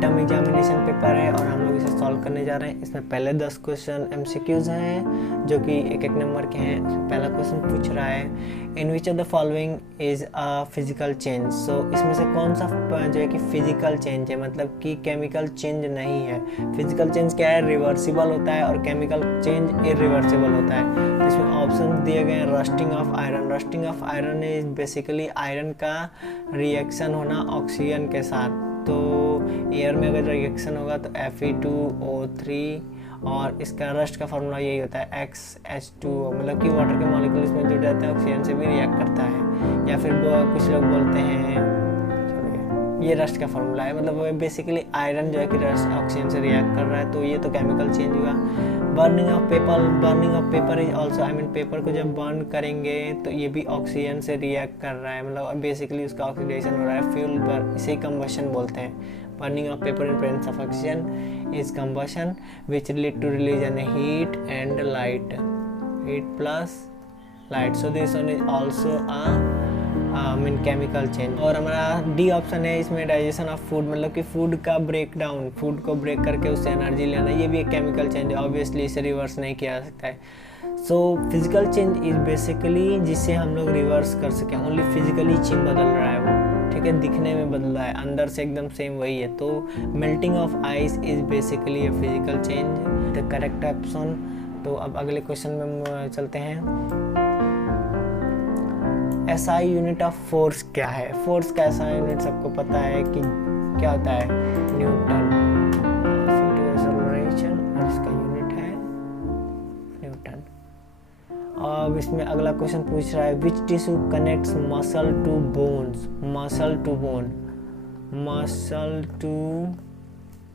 Mid term examination paper है और हम लोग इसे सॉल्व करने जा रहे हैं। इसमें पहले 10 क्वेश्चन MCQs हैं जो कि एक एक नंबर के हैं। पहला क्वेश्चन पूछ रहा है in which of the following is a physical change. So इसमें से कौन सा जो है कि फिजिकल चेंज है, मतलब कि केमिकल चेंज नहीं है। फिजिकल चेंज क्या है, रिवर्सिबल होता है, और केमिकल चेंज इरिवर्सिबल होता है। तो इसमें ऑप्शन दिए गए हैं rusting of iron. Rusting of iron is basically iron का रिएक्शन होना ऑक्सीजन के साथ। तो एयर में अगर रिएक्शन होगा तो Fe2O3, और इसका रस्ट का फार्मूला यही होता है XH2O, मतलब कि वाटर के मॉलिक्यूल्स में जुड़ जाते हैं, ऑक्सीजन से भी रिएक्ट करता है। या फिर कुछ लोग बोलते हैं, ये रस्ट का फार्मूला है, मतलब बेसिकली आयरन जो है कि रस्ट ऑक्सीजन से रिएक्ट कर रहा है, तो ये तो केमिकल चेंज हुआ। Burning of paper is also, paper को जब बर्न करेंगे तो ये भी ऑक्सीजन से रिएक्ट कर रहा है, मतलब बेसिकली उसका ऑक्सीडेशन हो रहा है फ्यूल पर, इसे कंबशन बोलते हैं। Burning of paper in presence of oxygen is combustion which lead to release an heat and light, heat plus light. So this one is also chemical change. और हमारा डी ऑप्शन है इसमें digestion of food, मतलब कि food का break down, food को break करके उससे एनर्जी लेना, ये भी एक केमिकल चेंज है। ऑब्वियसली इसे रिवर्स नहीं किया जा सकता है। So physical change is basically जिससे हम लोग रिवर्स कर सकें, ओनली फिजिकली चेंज बदल रहा है वो, ठीक है, दिखने में बदल रहा है, अंदर से एकदम सेम वही है। तो melting of ice is basically a physical change, the correct option. तो अब अगले क्वेश्चन में चलते हैं। SI यूनिट ऑफ फोर्स क्या है। फोर्स का SI यूनिट सबको पता है कि क्या होता है, न्यूटन, और इसका यूनिट है न्यूटन। अब इसमें अगला क्वेश्चन पूछ रहा है which tissue connects muscle to bones. Muscle to bone, muscle to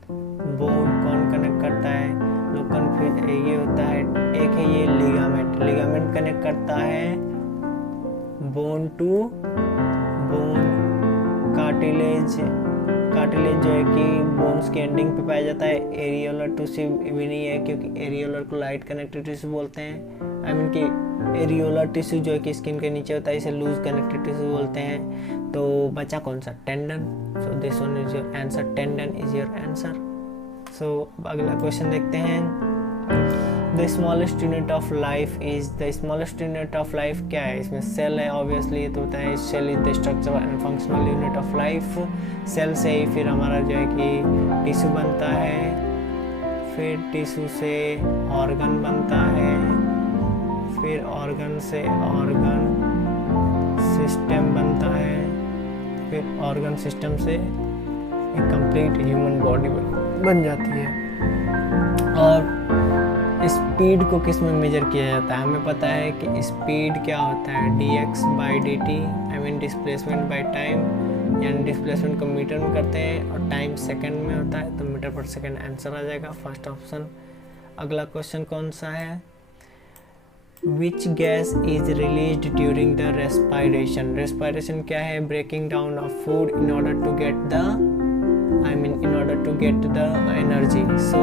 bone कौन कनेक्ट करता है, लोग कन्फ्यूज, ये होता है, एक है ये लिगामेंट, लिगामेंट कनेक्ट करता है bone to bone. Cartilage, cartilage जो है कि बोन्स की एंडिंग पे पाया जाता है। एरियोलर टिश्यू भी नहीं है क्योंकि एरियोलर को लाइट कनेक्टिव टिश्यू बोलते हैं। कि एरियोलर टिश्यू जो है कि स्किन के नीचे होता है, इसे लूज कनेक्टिव टिश्यू बोलते हैं। तो बचा कौन सा, tendon. So this one is your answer, tendon is your answer. So अगला क्वेश्चन देखते हैं। The smallest unit of life is, the smallest unit of life क्या है, इसमें सेल है, ऑब्वियसली ये तो होता है, cell is the structure and functional unit of life. Cell से ही फिर हमारा जो है कि टिश्यू बनता है, फिर टिश्यू से ऑर्गन बनता है, फिर ऑर्गन से ऑर्गन सिस्टम बनता है, फिर ऑर्गन सिस्टम से एक कंप्लीट ह्यूमन बॉडी बन जाती है। और स्पीड को किस में मेजर किया जाता है, हमें पता है कि स्पीड क्या होता है, dx/dt, डिस्प्लेसमेंट बाय टाइम, यानी डिस्प्लेसमेंट को मीटर में करते हैं और टाइम सेकंड में होता है, तो मीटर पर सेकंड आंसर आ जाएगा, फर्स्ट ऑप्शन। अगला क्वेश्चन कौन सा है, which gas is released during the respiration. Respiration क्या है, breaking down of food in order to get the in order to get the energy. So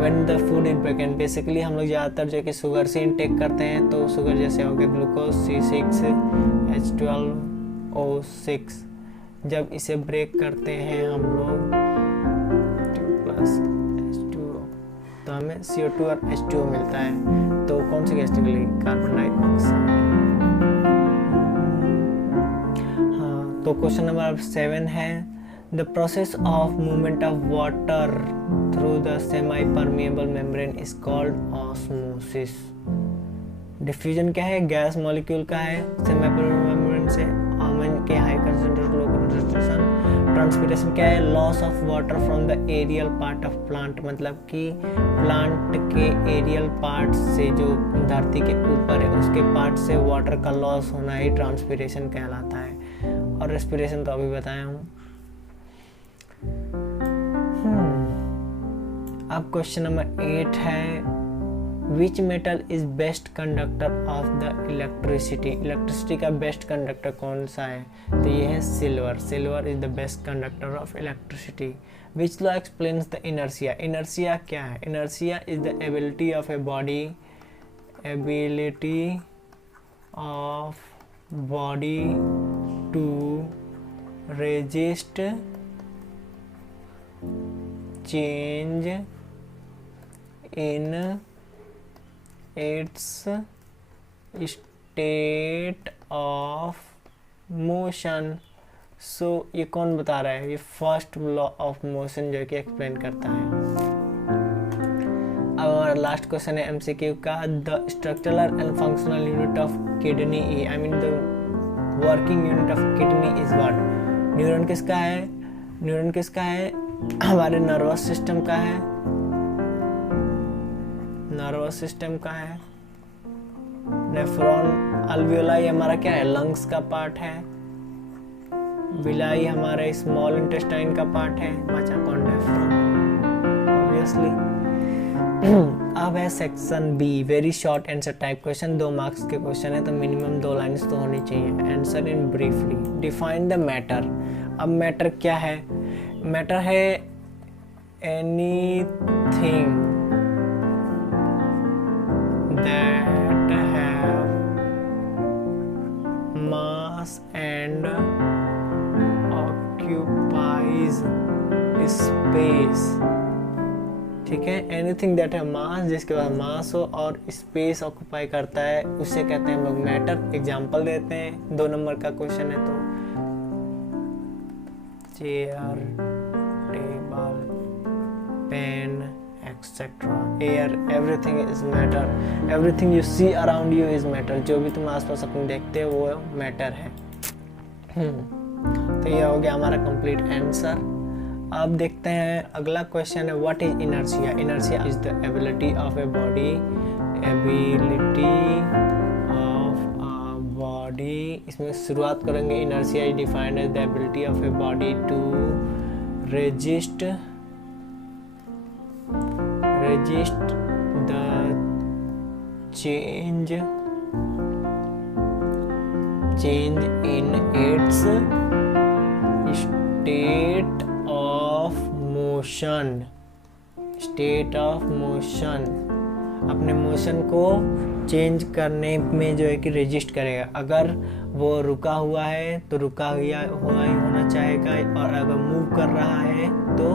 when the food is broken, basically हम लोग ज़्यादातर जो कि शुगर से intake करते हैं, तो शुगर जैसे हो गया ग्लूकोज C6H12O6, जब इसे ब्रेक करते हैं हम लोग 2+H2O, तो हमें CO2 और H2O मिलता है। तो कौन सी गैस निकलेगी, कार्बन डाइऑक्साइड। हाँ, तो क्वेश्चन नंबर 7 है The process of movement of water through the semi-permeable membrane is called osmosis. Diffusion क्या है, गैस मॉलिक्यूल का है, सेमी-परमेबल मेम्ब्रेन से आयन के high concentration low concentration. Transpiration क्या है, loss of water from the aerial part of plant, मतलब कि प्लांट के एरियल पार्ट से, जो धरती के ऊपर है उसके पार्ट से वाटर का लॉस होना ही ट्रांसपिरेशन कहलाता है। और रेस्पिरेशन तो अभी बताया हूँ। अब क्वेश्चन नंबर 8 है, which metal is best conductor of the electricity. Electricity का बेस्ट कंडक्टर कौन सा है, तो ये है silver. Silver is the best conductor of electricity. Which law explains the inertia. Inertia क्या है, inertia is the ability of a body, ability of body to resist change in its state of motion। सो ये कौन बता रहा है? ये first law of motion जो कि एक्सप्लेन करता है। अब हमारा लास्ट क्वेश्चन है एमसीक्यू का, the structural and functional unit of kidney, I mean the working unit of kidney is what? Neuron किसका है? न्यूरॉन किसका है? हमारे नर्वस सिस्टम का है। नर्वस सिस्टम का है। नेफ्रॉन अल्वियोलाई हमारा क्या है? लंग्स का पार्ट है। विलाई हमारे स्मॉल इंटेस्टाइन का पार्ट है। बचा कौन? Nephron obviously. अब है section B, very short answer type question, 2 marks के क्वेश्चन है तो मिनिमम 2 लाइन्स तो होनी चाहिए। Answer in briefly, define the matter. अब मैटर क्या है? मैटर है anything that have mass and occupies space. ठीक है, एनीथिंग दैट है मास, जिसके पास मास हो और स्पेस ऑक्यूपाई करता है, उसे कहते हैं हम लोग मैटर। एग्जांपल देते हैं, 2 नंबर का क्वेश्चन है तो chair, table, pen, etcetera. Air, everything is matter. Everything you see around you is matter. जो भी तुम आसपास अपने देखते हो वो मैटर है। तो ये हो गया हमारा कंप्लीट आंसर। अब देखते हैं अगला क्वेश्चन है, what is inertia? Inertia is the ability of a body, ability of a body. इसमें शुरुआत करेंगे, inertia is defined as the ability of a body to resist the change in its state of motion। state of motion, अपने motion को change करने में जो है कि रेजिस्ट करेगा। अगर वो रुका हुआ है तो रुका हुआ ही होना चाहेगा, और अगर मूव कर रहा है तो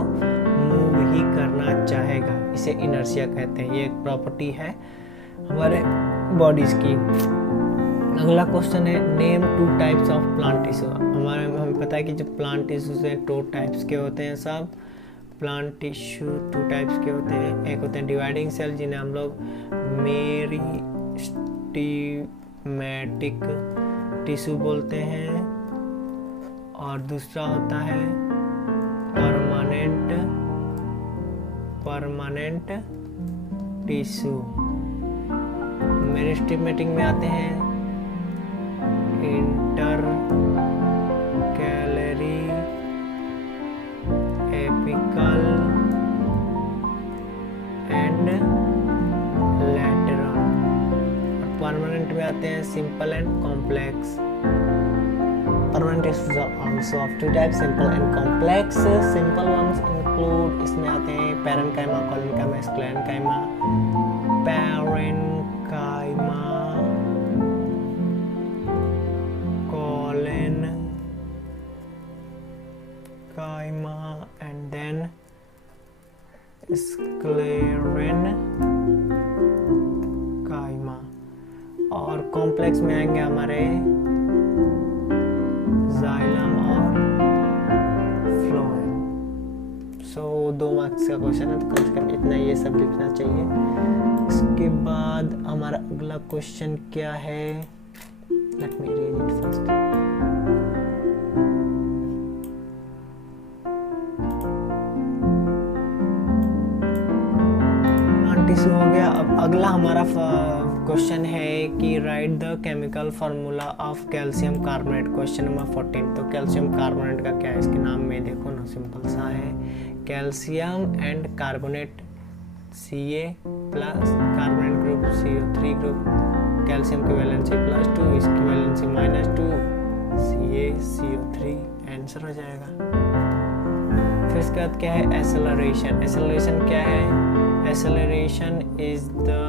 मूव ही करना चाहेगा। इसे इनर्शिया कहते हैं। ये एक प्रॉपर्टी है हमारे बॉडीज की। अगला क्वेश्चन है, name 2 types of plant tissue. हमें पता है कि जो प्लांट टिश्यूज हैं 2 टाइप्स के होते हैं। सब प्लांट टिश्यू 2 टाइप्स के होते हैं। एक होते हैं डिवाइडिंग सेल, जिन्हें हम लोग मेरिस्टेमेटिक टिश्यू बोलते हैं, और दूसरा होता है परमानेंट टिश्यू। मेरिस्टेमेटिक में आते हैं intercalary, apical and lateral. Permanent में आते हैं simple and complex. Permanent tissues are also of 2 types, simple and complex. Simple ones include, इसमें आते हैं parenchyma, collenchyma, sclerenchyma. Parenchyma, and then sclerenchyma। और कॉम्प्लेक्स में आएंगे हमारे जाइलम और फ्लोएम। सो 2 मार्क्स का क्वेश्चन है तो कम से कम इतना ये सब लिखना चाहिए। इसके बाद हमारा अगला क्वेश्चन क्या है? Let me read it first. Tissue हो गया। अब अगला हमारा क्वेश्चन है कि right the chemical formula of calcium carbonate. Question number 14। तो कैल्शियम कार्बोनेट का क्या है? इसके नाम में देखो ना, सिंपल सा है, calcium and carbonate, Ca plus carbonate group CO3 group, calcium की वैलेंसी +2, इसकी वैलेंसी -2, CaCO3 आंसर हो जाएगा। फिर इसके बाद क्या है? एक्सेलरेशन। एक्सेलरेशन क्या है? Acceleration is the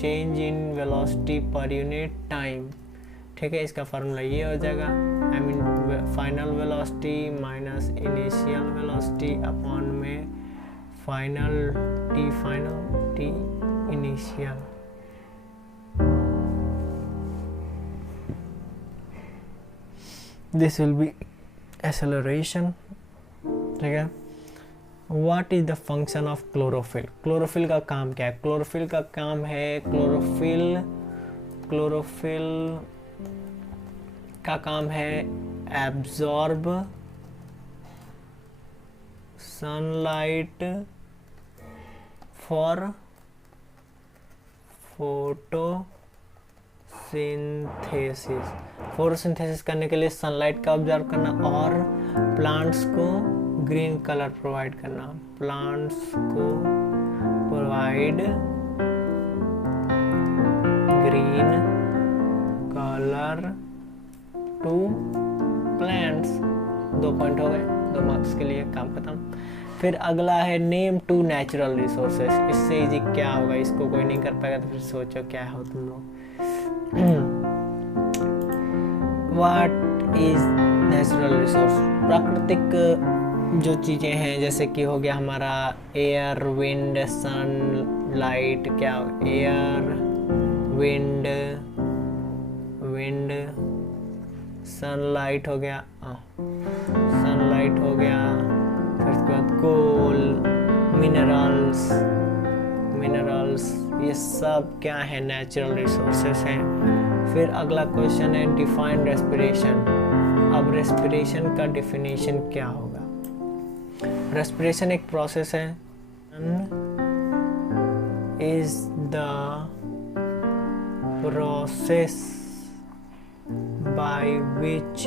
change in velocity per unit time। ठीक है, इसका फार्मूला ये हो जाएगा, I mean final velocity minus initial velocity upon में final, T final, T initial. This will be acceleration. ठीक है. What is the function of chlorophyll? Chlorophyll का काम क्या है? क्लोरोफिल का काम है, क्लोरोफिल का काम है absorb sunlight for photosynthesis. Photosynthesis करने के लिए सनलाइट का ऑब्जर्व करना और प्लांट्स को ग्रीन कलर प्रोवाइड करना. प्लांट्स को provide green colour to plants. 2 point हो गए, 2 मार्क्स के लिए काम खत्म. फिर अगला है नेम 2 नेचुरल रिसोर्सेज. इससे इजी क्या होगा? इसको कोई नहीं कर पाएगा तो फिर सोचो क्या हो तुम लोग. What is natural resource? प्राकृतिक जो चीज़ें हैं, जैसे कि हो गया हमारा एयर, विंड, सन, लाइट. क्या एयर, विंड, सनलाइट हो गया, सनलाइट हो गया. फिर उसके बाद कोल, मिनरल्स, ये सब क्या है? नेचुरल रिसोर्सेस हैं. फिर अगला क्वेश्चन है डिफाइन रेस्पिरेशन. अब रेस्पिरेशन का डेफिनेशन क्या होगा? रेस्पिरेशन एक प्रोसेस है, is the process by which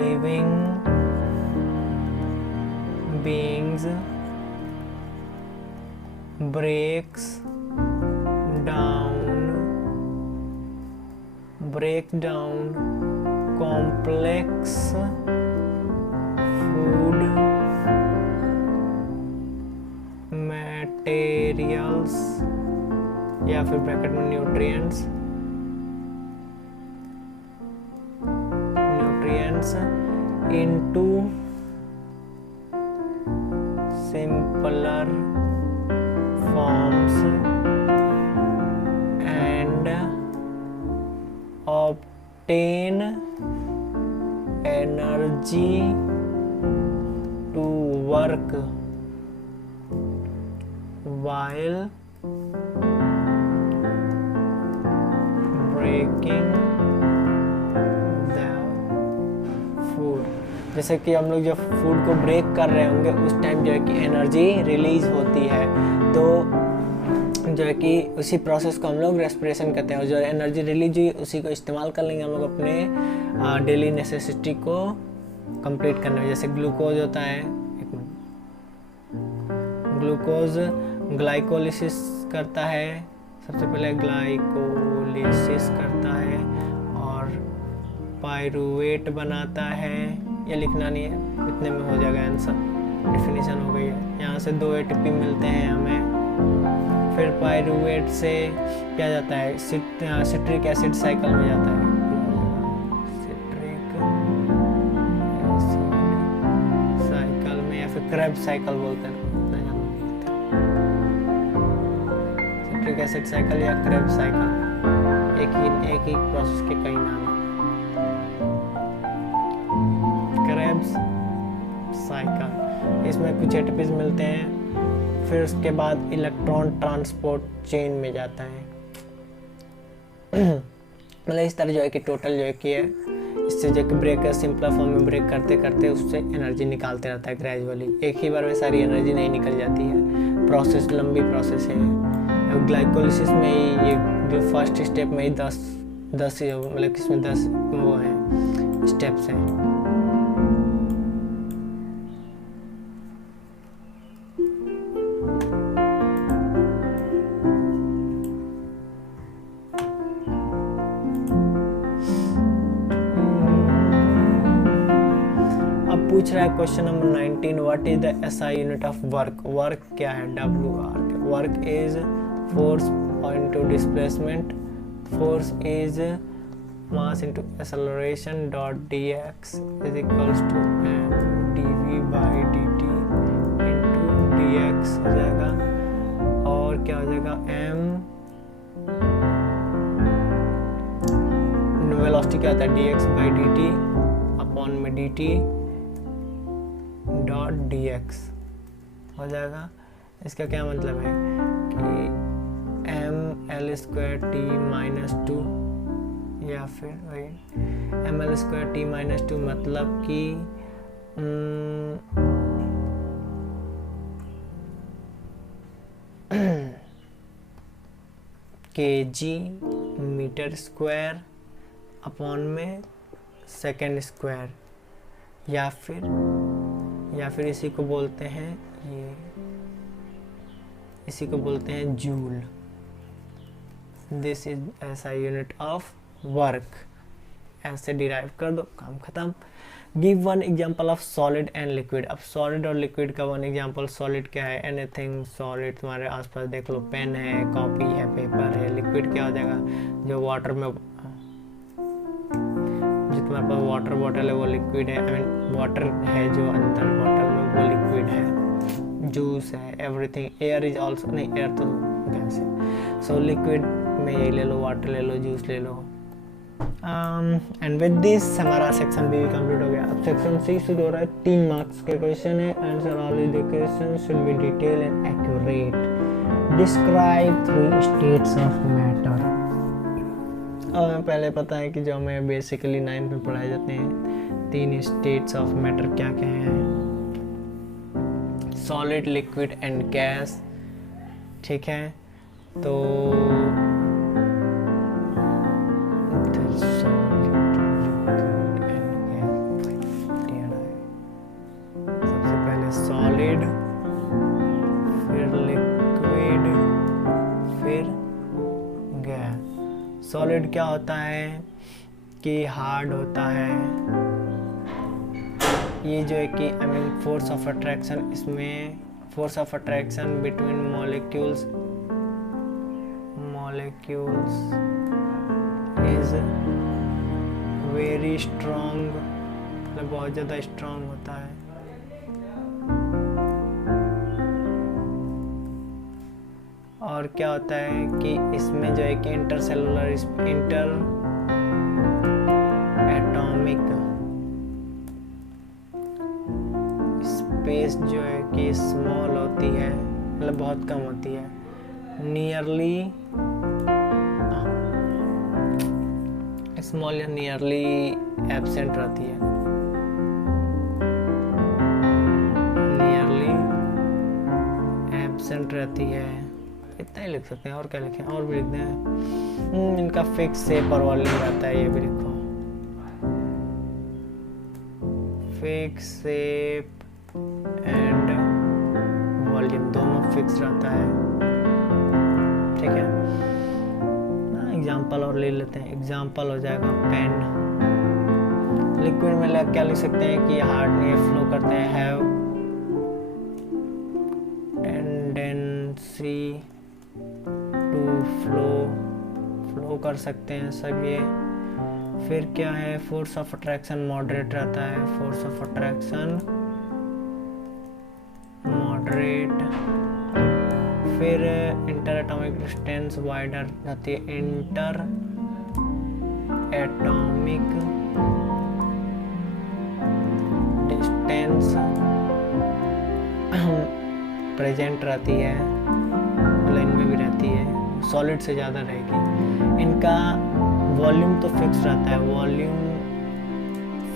living beings break down complex food materials या फिर ब्रैकेट में nutrients into simpler forms and obtain energy to work while breaking the food. जैसे कि हम लोग जब फूड को ब्रेक कर रहे होंगे उस टाइम जो है कि एनर्जी रिलीज होती है, तो जो है कि उसी प्रोसेस को हम लोग रेस्पिरेशन कहते हैं. और जो एनर्जी रिलीज हुई उसी को इस्तेमाल कर लेंगे हम लोग अपने डेली नेसेसिटी को कंप्लीट करने में. जैसे ग्लूकोज होता है, ग्लूकोज ग्लाइकोलिसिस करता है, सबसे पहले ग्लाइकोलिसिस करता है और पायरुवेट बनाता है. ये लिखना नहीं है, इतने में हो जाएगा आंसर. डेफिनेशन हो गई है. यहाँ से 2 ATP मिलते हैं हमें. फिर पायरुवेट से क्या जाता है? सिट्रिक एसिड साइकिल में जाता है. सिट्रिक एसिड साइकिल में या फिर क्रेब्स साइकिल बोलते हैं. सिट्रिक एसिड साइकिल या क्रेब्स साइकिल एक ही प्रोसेस के कई नाम हैं. क्रेब्स साइकिल, इसमें कुछ एटीपीज मिलते हैं. फिर उसके बाद इलेक्ट्रॉन ट्रांसपोर्ट चेन में जाता है. मतलब इस तरह जो है कि टोटल जो है कि है, इससे जो कि ब्रेकर सिंपल फॉर्म में ब्रेक करते करते उससे एनर्जी निकालते रहता है ग्रेजुअली. एक ही बार में सारी एनर्जी नहीं निकल जाती है. प्रोसेस लंबी प्रोसेस है. ग्लाइकोलिसिस में ही ये फर्स्ट स्टेप में ही 10 मतलब इसमें 10 वो हैं स्टेप्स हैं. अब पूछ रहा है question number 19, what is the SI unit of work? Work क्या है? WR. Work is force into displacement. Force is mass into acceleration dot dx is equals to mdv by dx हो जाएगा। और क्या हो जाएगा, m वेलोसिटी क्या होता है, dx बाई dt अपॉन में dt डॉट dx हो जाएगा। इसका क्या मतलब है कि m l square T minus 2 या फिर वही m l square T minus 2 मतलब कि kg मीटर स्क्वायर अपॉन में सेकेंड स्क्वायर, या फिर इसी को बोलते हैं इसी को बोलते हैं जूल। दिस इज ऐसा यूनिट ऑफ वर्क, ऐसे डिराइव कर दो, काम खत्म। Give one example of solid and liquid. अब सॉलिड और लिक्विड का वन एग्जांपल, सॉलिड क्या है, एनीथिंग सॉलिड, तुम्हारे आसपास देख लो, पेन है, कॉपी है, पेपर है। लिक्विड क्या हो जाएगा, जो वाटर में, जो तुम्हारे पास वाटर बॉटल है वो लिक्विड है, आई मीन वाटर है जो अंदर बॉटल में वो लिक्विड है। जूस है, एवरीथिंग। एयर इज ऑल्सो, नहीं एयर तो गैस है। सो लिक्विड में यही ले लो, वाटर ले लो, जूस ले लो। एंड विद दिस हमारा सेक्शन बी कंप्लीट हो गया। अब सेक्शन सी शुरू हो रहा है। 3 मार्क्स के क्वेश्चन है। Answer all the question should be detail and accurate. Describe 3 states of matter. और हमें पहले पता है कि जो हमें बेसिकली 9th में पढ़ाए जाते हैं 3 स्टेट्स ऑफ मैटर क्या क्या हैं, सॉलिड, लिक्विड एंड गैस। ठीक है, तो सबसे पहले सॉलिड, फिर लिक्विड, फिर गैस। सॉलिड क्या होता है कि हार्ड होता है। ये जो है कि I mean force of attraction, इसमें force of attraction between molecules is very strong, मतलब बहुत ज़्यादा स्ट्रॉन्ग होता है। और क्या होता है कि इसमें जो है कि इंटरसेलुलर, इंटर एटॉमिक स्पेस जो है कि स्मॉल होती है, मतलब बहुत कम होती है। नियरली स्मॉल या नियरली एब्सेंट रहती है। नियरली एब्सेंट रहती है, इतना ही लिख सकते हैं। और क्या लिखें, और भी लिख दें। इनका फिक्स शेप और वॉल्यूम रहता है, ये भी लिखो। फिक्स शेप एंड वॉल्यूम दोनों फिक्स रहता है। ठीक है, एग्जाम्पल और ले लेते हैं। एग्जाम्पल हो जाएगा पेन। लिक्विड में क्या लिख सकते हैं कि हार्ड नहीं फ्लो करते हैं, हैव टेंडेंसी टू फ्लो कर सकते हैं सब ये। फिर क्या है, फोर्स ऑफ अट्रैक्शन मॉडरेट रहता है। Force of attraction moderate. फिर इंटर एटॉमिक डिस्टेंस वाइडर रहती है। इंटर एटॉमिक डिस्टेंस प्रेजेंट रहती है, लाइन में भी रहती है, सॉलिड से ज़्यादा रहेगी। इनका वॉल्यूम तो फिक्स रहता है, वॉल्यूम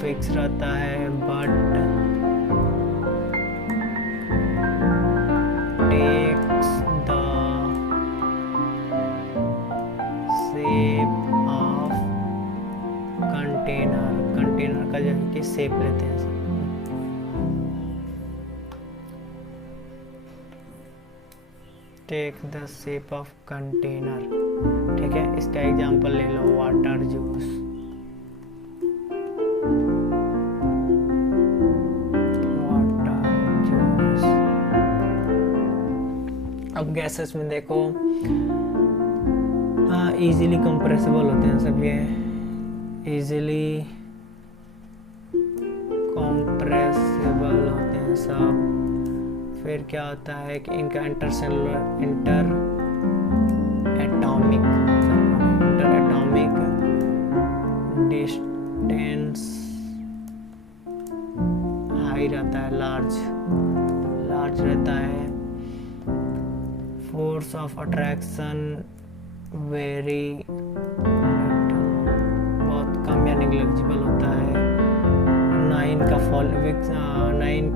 फिक्स रहता है, but takes the shape of container. Container का जो है कि शेप लेते हैं, take the shape of container. ठीक है, इसका एग्जांपल ले लो, वाटर जूस। अब गैसेस में देखो, हाँ इजीली कंप्रेसिबल होते हैं सब, ये इजीली कंप्रेसिबल होते हैं सब। फिर क्या होता है कि इनका इंटर एटॉमिक डिस्टेंस हाई रहता है, लार्ज रहता है। फोर्स ऑफ अट्रैक्शन वेरी बहुत कम या निग्लिजिबल होता है। 9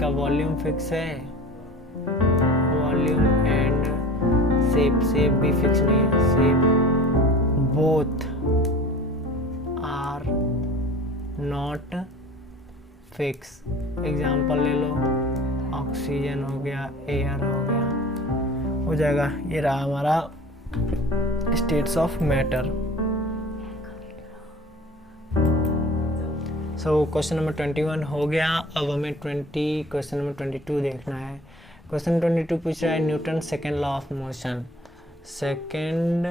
का वॉल्यूम फिक्स है, वॉल्यूम एंड शेप भी फिक्स नहीं है, shape both are not fix. Example ले लो, ऑक्सीजन हो गया, एयर हो गया, हो जाएगा। ये रहा हमारा states of matter. So question number 21 हो गया। अब हमें क्वेश्चन नंबर 22 देखना है। क्वेश्चन 22 पूछ रहा है Newton second law of motion. Second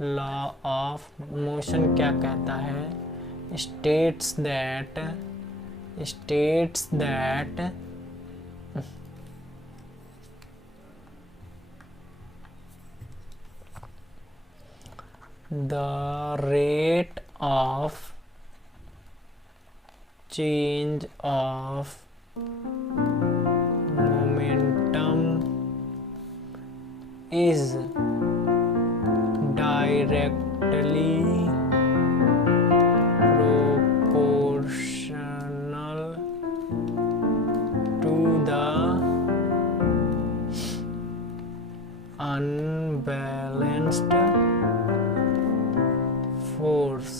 law of motion क्या कहता है? States that the rate of change of momentum is directly proportional to the unbalanced force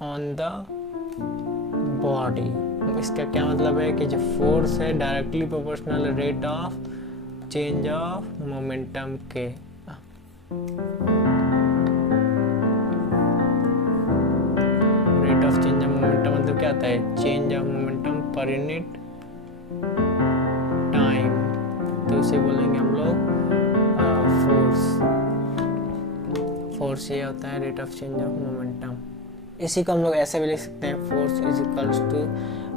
on the body। इसका क्या मतलब है कि जो फोर्स है directly proportional rate of change of momentum के। Rate of change of momentum मतलब क्या आता है? Change of momentum per unit time, तो उसे बोलेंगे हम लोग फोर्स। ये होता है rate of change of momentum. इसी को हम लोग ऐसे भी लिख सकते हैं, force is equals to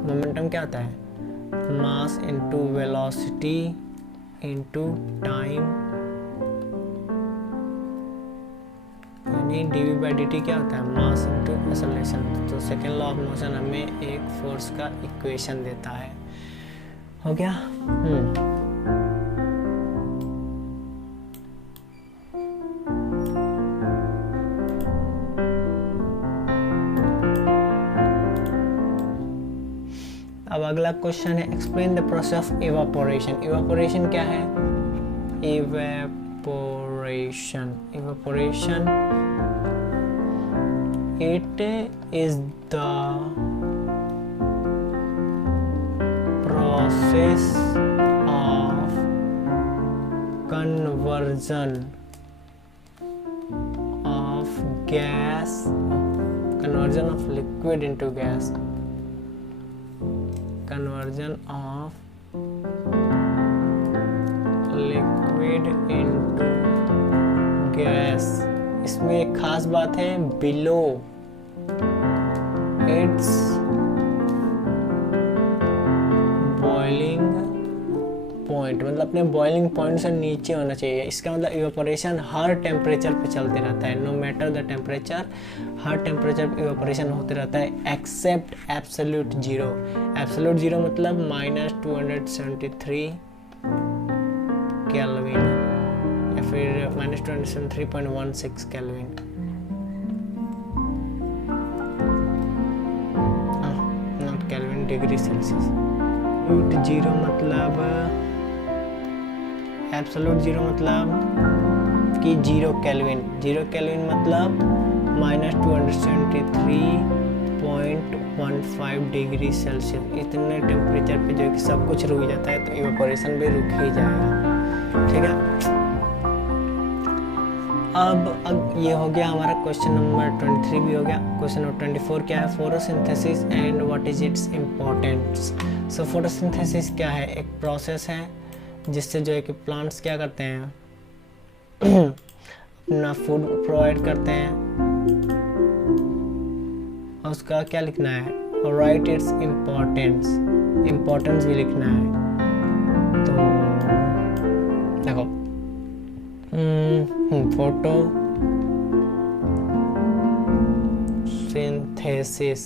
momentum क्या होता है? Mass into velocity into time, यानी dv/dt क्या होता है? Mass into acceleration. तो सेकेंड लॉ ऑफ मोशन हमें एक फोर्स का इक्वेशन देता है। हो गया? अब अगला क्वेश्चन है explain the process of evaporation. Evaporation क्या है? Evaporation it is the process of conversion of liquid into gas. Conversion of liquid into gas। इसमें एक खास बात है, below its boiling point, मतलब अपने बॉइलिंग पॉइंट से नीचे होना चाहिए। इसका मतलब इवेपोरेशन हर टेम्परेचर पे चलते रहता है, नो मैटर द टेम्परेचर, हर टेम्परेचर पे इवेपोरेशन होते रहता है except absolute zero. Absolute zero मतलब -273 केल्विन या फिर -273.16 Kelvin. Not Kelvin, degree Celsius. Zero मतलब एब्सोल्यूट जीरो मतलब कि 0 केल्विन। 0 केल्विन मतलब -273.15 डिग्री सेल्सियस। इतने टेम्परेचर पे जो कि सब कुछ रुक जाता है, तो इवेपोरेशन भी रुक ही जाएगा। ठीक है, अब ये हो गया हमारा क्वेश्चन नंबर 23 भी हो गया। क्वेश्चन नंबर 24 क्या है? Photosynthesis and what is its importance. So photosynthesis क्या है? एक प्रोसेस है जिससे जो है कि प्लांट्स क्या करते हैं अपना फूड प्रोवाइड करते हैं। और उसका क्या लिखना है, राइट इट्स इम्पोर्टेंस भी लिखना है। तो देखो photosynthesis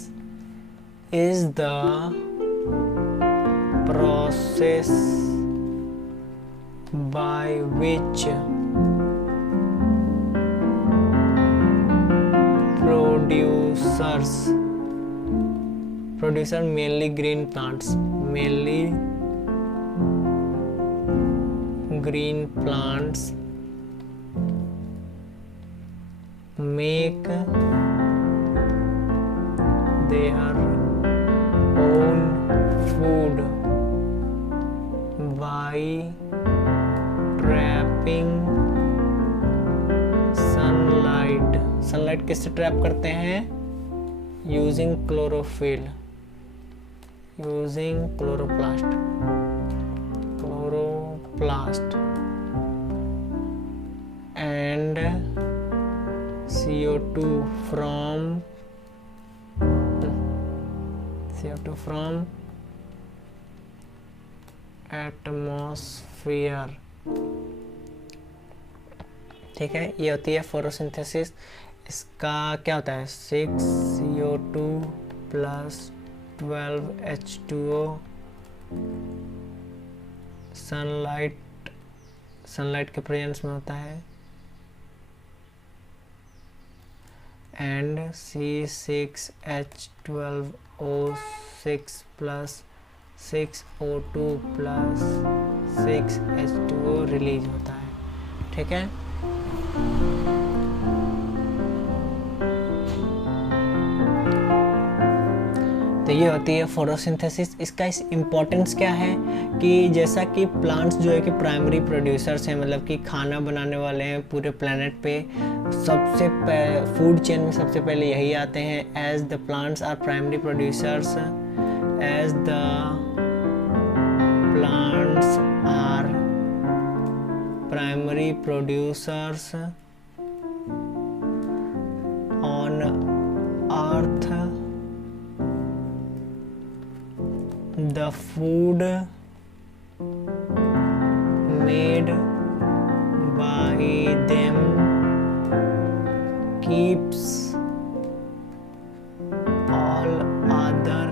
is the process by which producer mainly green plants make their own food by trapping sunlight किससे ट्रैप करते हैं, using chloroplast and CO2 from atmosphere। ठीक है, ये होती है फोटोसिंथेसिस। इसका क्या होता है, 6 CO2 प्लस 12 H2O। सनलाइट के प्रेजेंस में होता है। And C6H12O6 plus 6O2 plus 6H2O release होता है। ठीक है, तो ये होती है फोटोसिंथेसिस। इसका इस इम्पोर्टेंस क्या है कि जैसा कि प्लांट्स जो है कि प्राइमरी प्रोड्यूसर्स हैं, मतलब कि खाना बनाने वाले हैं पूरे प्लेनेट पे। सबसे फूड चेन में सबसे पहले यही आते हैं। As the plants are primary producers on earth, the food made by them keeps all other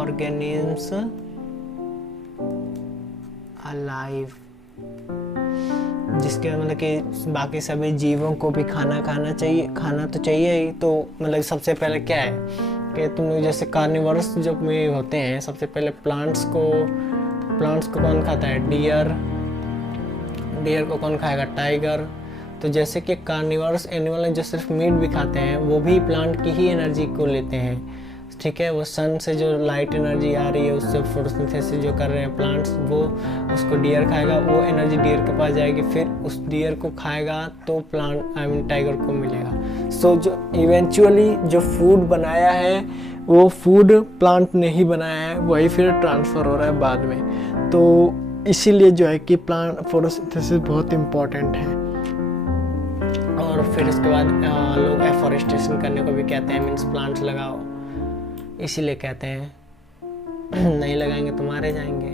organisms alive। जिसके मतलब कि बाकी सभी जीवों को भी खाना तो चाहिए ही। तो मतलब सबसे पहले क्या है कि तुम जैसे कार्निवोरस जो में होते हैं, सबसे पहले प्लांट्स को कौन खाता है, डियर को कौन खाएगा, टाइगर। तो जैसे कि कार्निवोरस एनिमल है जो सिर्फ मीट भी खाते हैं, वो भी प्लांट की ही एनर्जी को लेते हैं। ठीक है, वो सन से जो लाइट एनर्जी आ रही है उससे फोटोसिंथेसिस जो कर रहे हैं प्लांट्स, वो उसको डियर खाएगा, वो एनर्जी डियर के पास जाएगी, फिर उस डियर को खाएगा तो टाइगर को मिलेगा। सो जो इवेंचुअली जो फूड बनाया है वो फूड प्लांट ने ही बनाया है, वही फिर ट्रांसफ़र हो रहा है बाद में। तो इसीलिए जो है कि प्लांट फोटोसिंथेसिस बहुत इम्पॉर्टेंट है। और फिर उसके बाद लोग एफॉरेस्टेशन करने को भी कहते हैं, मीन्स प्लांट्स लगाओ, इसीलिए कहते हैं। नहीं लगाएंगे तो मारे जाएंगे।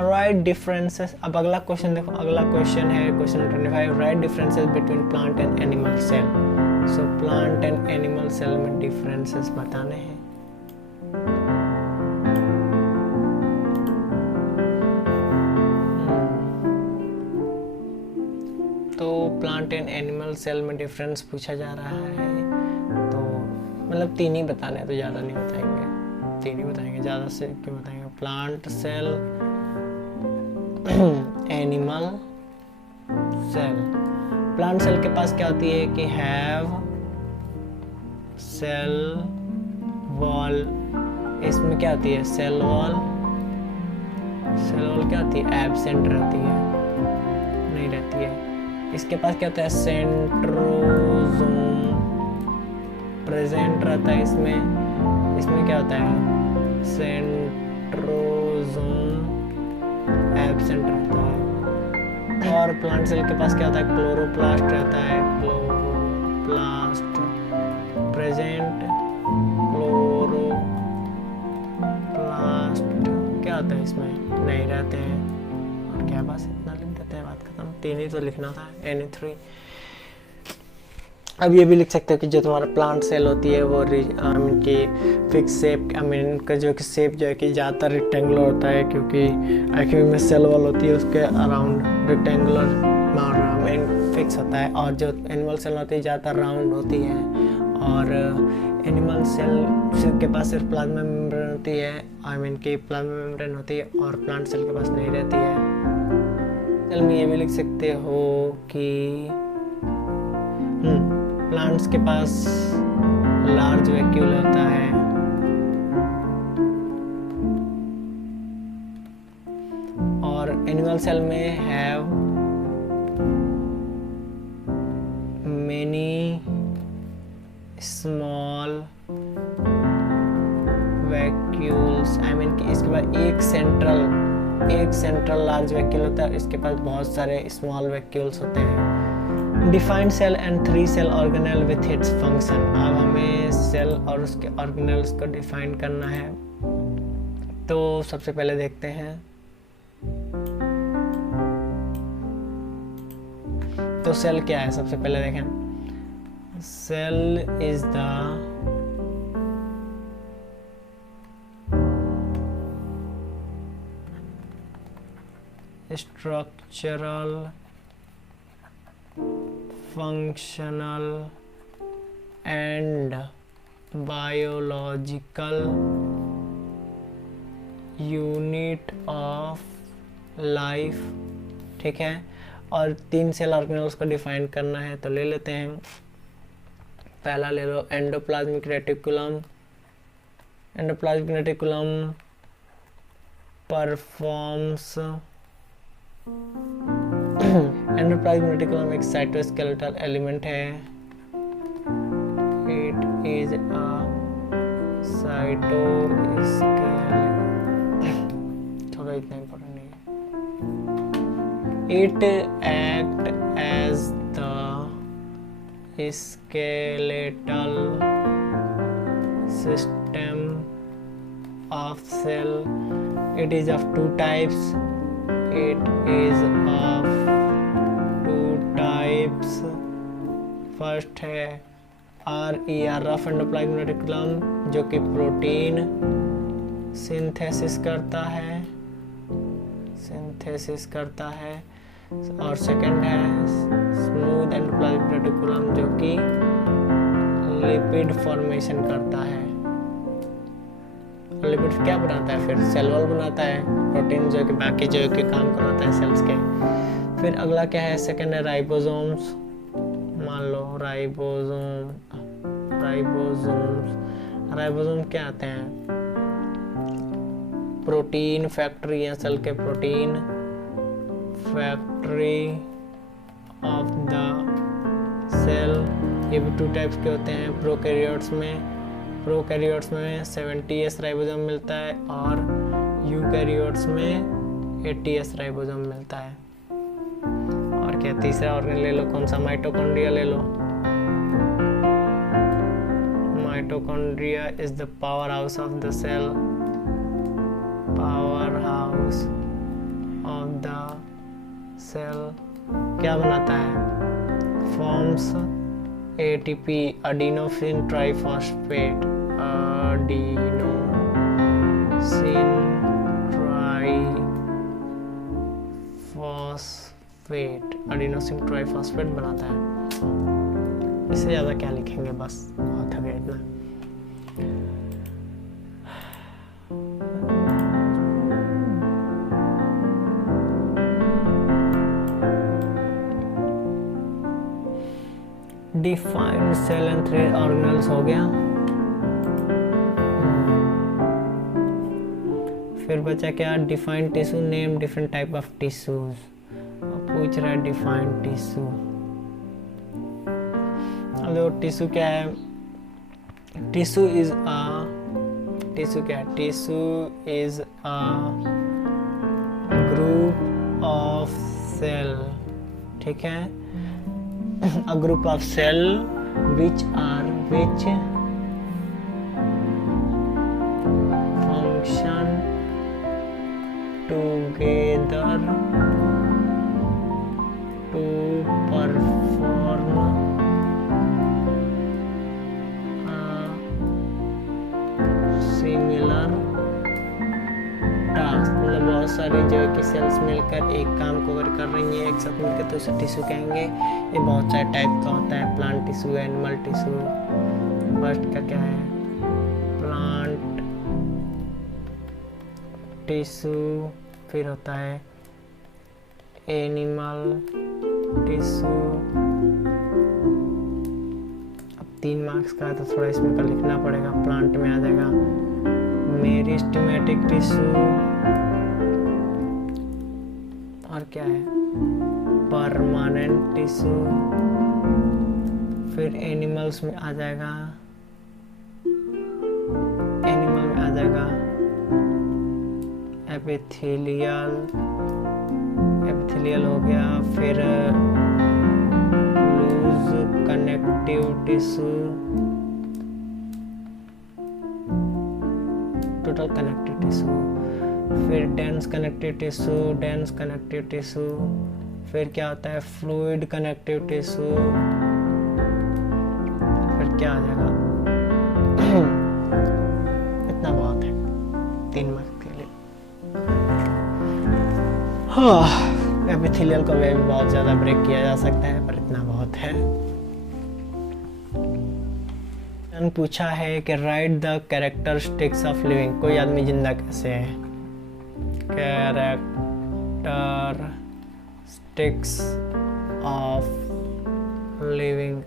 Write differences. अब अगला क्वेश्चन देखो, अगला क्वेश्चन है question 25। Write differences between plant and animal cell. So plant and animal cell में डिफरेंसेस बताने हैं। तो प्लांट एंड एनिमल सेल में डिफरेंस पूछा जा रहा है, तो मतलब 3 ही बताने हैं, तो ज़्यादा नहीं बताएंगे, 3 ही बताएंगे, ज़्यादा से क्यों बताएंगे। Plant cell, animal cell. Plant cell के पास क्या होती है कि हैव सेल वॉल। इसमें क्या होती है, सेल वॉल क्या होती है, एब्सेंट रहती है, नहीं रहती है। इसके पास क्या होता है, सेंट्रोसोम प्रेजेंट रहता है। इसमें क्या होता है, सेंट्रोजोम एब्सेंट रहता है। और प्लांट सेल के पास क्या होता है, क्लोरोप्लास्ट रहता है, क्लोरोप्लास्ट प्रेजेंट, क्लोरोप्लास्ट क्या होता है इसमें, नहीं रहते हैं। और क्या बस इतना लिख देते हैं, बात खत्म। 3 ही तो लिखना था, Na3। अब ये भी लिख सकते हो कि जो तुम्हारा प्लांट सेल होती है वो की फिक्स शेप, का जो कि शेप जो है कि ज़्यादातर रेक्टेंगुलर होता है, क्योंकि एक्चुअली में सेल वॉल होती है उसके अराउंड रेक्टेंगुलर मेन फिक्स होता है। और जो एनिमल सेल होती है ज़्यादातर राउंड होती है। और एनिमल सेल के पास सिर्फ प्लाज्मा मेम्ब्रेन होती है, की प्लाज्मा मेम्ब्रेन होती है, और प्लांट सेल के पास नहीं रहती है। चल में ये भी लिख सकते हो कि प्लांट्स के पास लार्ज वैक्यूल होता है, और एनिमल सेल में हैव मेनी स्मॉल वैक्यूल्स, कि इसके पास एक सेंट्रल लार्ज वैक्यूल होता है, इसके पास बहुत सारे स्मॉल वैक्यूल्स होते हैं। Defined cell and 3 cell organelle with its function. अब हमें सेल और उसके ऑर्गेनेल्स को डिफाइन करना है, तो सबसे पहले देखते हैं। तो सेल क्या है, सबसे पहले देखें। Cell is the structural, functional and biological unit of life। ठीक है, और 3 सेल ऑर्गेनेल्स को डिफाइन करना है, तो ले लेते हैं। पहला ले लो endoplasmic reticulum. Endoplasmic reticulum performs endoplasmic reticulum एक साइटोस्केलेटल एलिमेंट है। इट इज अ थोड़ा इतना इम्पोर्टेंट नहीं है। It act as the skeletal system of cell. It is of 2 types. First है RER, रफ एंडोप्लाज्मिक रेटिकुलम, जो कि प्रोटीन सिंथेसिस करता है। और सेकंड है स्मूथ एंडोप्लाज्मिक रेटिकुलम, जो कि लिपिड फॉर्मेशन करता है। लिपिड क्या बनाता है, फिर सेल वॉल बनाता है, प्रोटीन जो कि बाकी जो कि काम कराता है सेल्स के। फिर अगला क्या है, सेकंड है राइबोसोम्स। मान लो राइबोसोम क्या आते हैं, प्रोटीन फैक्ट्री या सेल के protein factory of the cell. ये भी 2 टाइप्स के होते हैं। प्रोकैरियोट्स में 70S राइबोसोम मिलता है, और यूकैरियोट्स में 80S राइबोसोम मिलता है। और क्या तीसरा ऑर्गन ले लो, कौन सा, माइटोकॉन्ड्रिया ले लो। Mitochondria is the power house of the cell. क्या बनाता है, forms ATP, adenosine triphosphate. Adenosine triphosphate बनाता है। इससे ज़्यादा क्या लिखेंगे, बस बहुत है इतना। डिफाइंड सेल एंड 3 ऑर्गेनल्स हो गया। फिर बचा क्या, defined tissue, name different type of tissues. पूछ रहा है डिफाइंड टिश्यू। अब टिश्यू क्या है, टिश्यू इज अ टिश्यू क्या है? Tissue is a group of cell, ठीक है, a group of cell which function together to perform similar task. मतलब बहुत सारी जो है कि सेल्स मिलकर एक काम को अगर कर रही हैं एक साथ मिलकर तो उसे टिश्यू कहेंगे। ये बहुत सारे टाइप का होता है, plant tissue, animal tissue. First का क्या है? प्लांट टिश्यू, फिर होता है एनिमल टिश्यू। अब 3 मार्क्स का है तो थोड़ा इसमें का लिखना पड़ेगा। प्लांट में आ जाएगा मेरिस्टेमेटिक टिश्यू, और क्या है? Permanent tissue. फिर एनिमल्स में आ जाएगा, एनिमल में आ जाएगा एपिथेलियल, एपिथेलियल हो गया। फिर loose connective tissue, total connective tissue. फिर dense connective tissue, dense connective tissue. फिर क्या होता है? Fluid connective tissue. फिर क्या आ जाएगा? इतना बहुत है 3 मार्क्स के लिए। हाँ, एपिथेलियल को भी बहुत ज्यादा ब्रेक किया जा सकता है पर इतना बहुत है। पूछा है कि right the characteristics of living. कोई आदमी जिंदा कैसे है? Characteristics of living,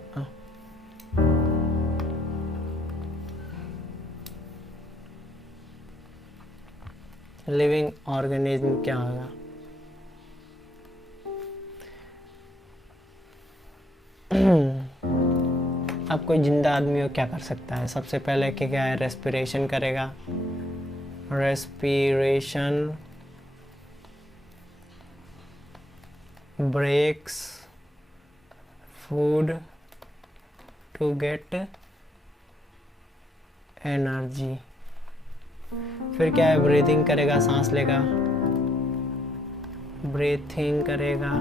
living organism क्या होगा? अब कोई जिंदा आदमी हो क्या कर सकता है? सबसे पहले क्या है? रेस्पिरेशन करेगा, respiration, breaks food to get energy. फिर क्या है? ब्रीदिंग करेगा, सांस लेगा, ब्रीथिंग करेगा।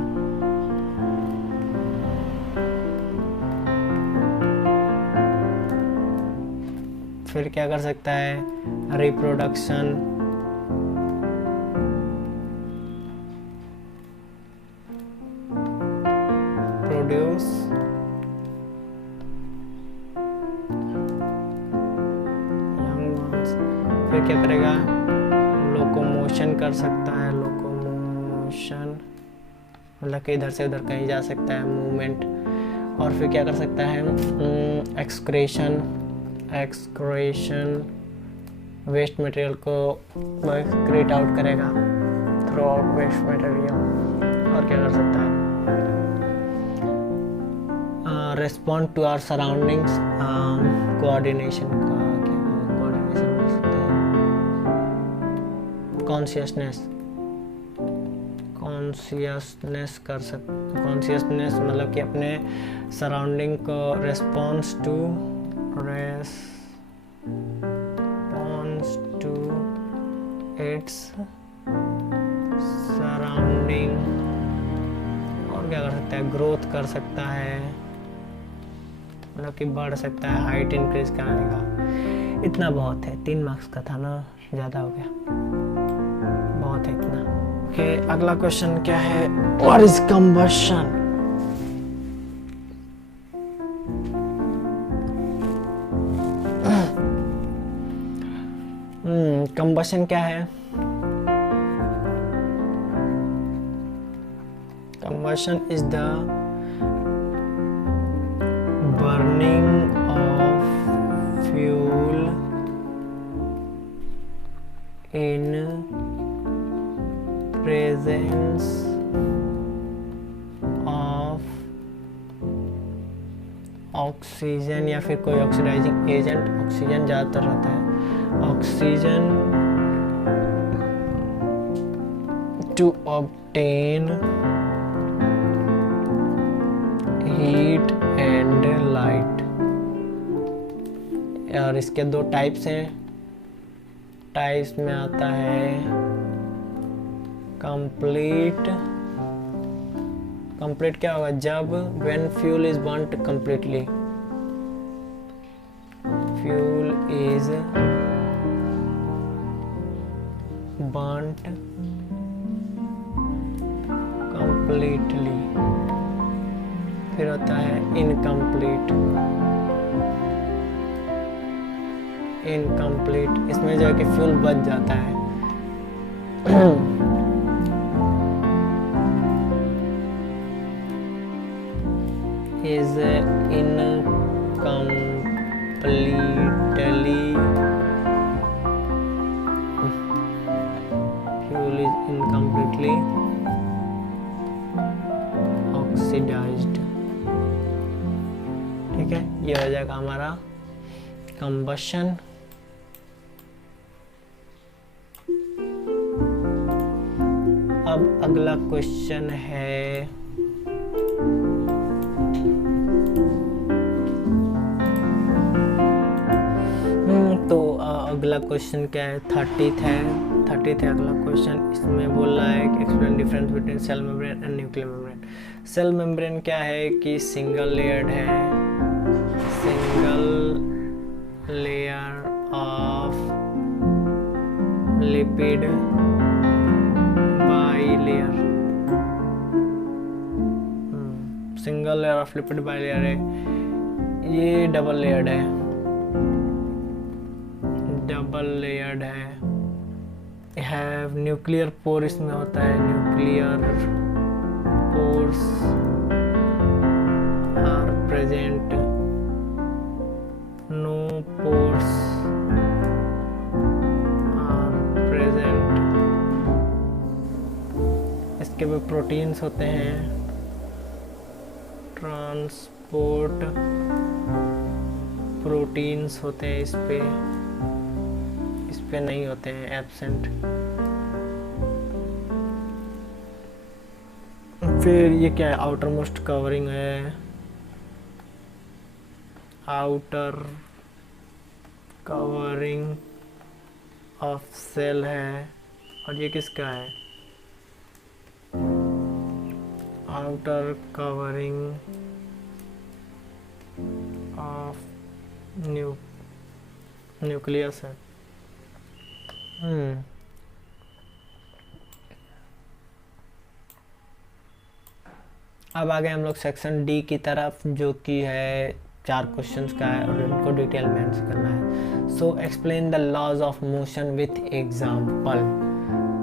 फिर क्या कर सकता है? रिप्रोडक्शन, प्रोड्यूस, फिर क्या करेगा? लोकोमोशन कर सकता है, लोकोमोशन मतलब कि इधर से उधर कहीं जा सकता है, मूवमेंट। और फिर क्या कर सकता है? एक्सक्रेशन, एक्सक्रेशन वेस्ट मटेरियल को एक्सक्रीट आउट करेगा थ्रू आउट वेस्ट मटेरियल। और क्या कर सकता है? Respond to our surroundings, coordination का क्या कोऑर्डिनेशन हो सकता है? कॉन्शियसनेस, कॉन्शियसनेस कर सकते। कॉन्शियसनेस मतलब कि अपने सराउंडिंग को response to, responds to its surrounding। और क्या कर सकता है? ग्रोथ कर सकता है, मतलब कि बढ़ सकता है, हाइट इंक्रीज करने का। इतना बहुत है, 3 मार्क्स का था ना, ज़्यादा हो गया, बहुत है इतना। ओके, अगला क्वेश्चन क्या है? What is combustion? कंबशन क्या है? Combustion is the burning of fuel in presence of oxygen या फिर कोई ऑक्सीडाइजिंग एजेंट। ऑक्सीजन ज़्यादातर रहता है oxygen to obtain heat and light। और इसके दो टाइप्स हैं। टाइप्स में आता है कंप्लीट। कंप्लीट क्या होगा? जब when fuel is burned completely, fuel is burned completely. फिर होता है इनकम्प्लीट। इनकम्प्लीट इसमें जो है कि फ्यूल बच जाता है। Is incompletely, fuel is incompletely oxidized. ठीक है, ये हो जाएगा हमारा कंबशन। अब अगला क्वेश्चन है अगला क्वेश्चन क्या है? 30th है अगला क्वेश्चन। इसमें बोल रहा है कि explain difference between cell membrane and nuclear membrane. Cell membrane क्या है कि सिंगल लेयर्ड है, single layer of lipid bilayer. Single layer of lipid bilayer है। ये डबल लेयर्ड है, डबल लेयर्ड है। हैव न्यूक्लियर पोर इसमें होता है, nuclear pores are present, no pores are present. इसके भी प्रोटीन्स होते हैं, ट्रांसपोर्ट प्रोटीन्स होते हैं। इस पे नहीं होते हैं, एब्सेंट। फिर ये क्या है? आउटर मोस्ट कवरिंग है, आउटर कवरिंग ऑफ सेल है। और ये किसका है? आउटर कवरिंग ऑफ न्यूक्लियस है। अब आ गए हम लोग सेक्शन डी की तरफ, जो कि है 4 क्वेश्चंस का है और इनको डिटेल में आंसर करना है। So explain the laws of motion with example.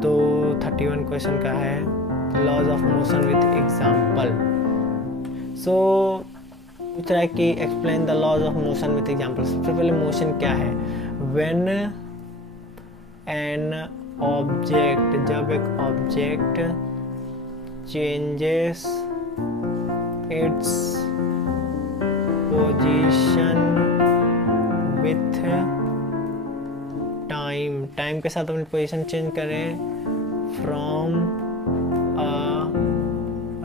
तो 31 क्वेश्चन का है laws of motion with example. So पूछ रहा है कि explain the laws of motion with example. सबसे पहले मोशन क्या है? व्हेन एन ऑब्जेक्ट, जब एक object changes its position with time, time के साथ अपनी पोजीशन चेंज करें, फ्रॉम अ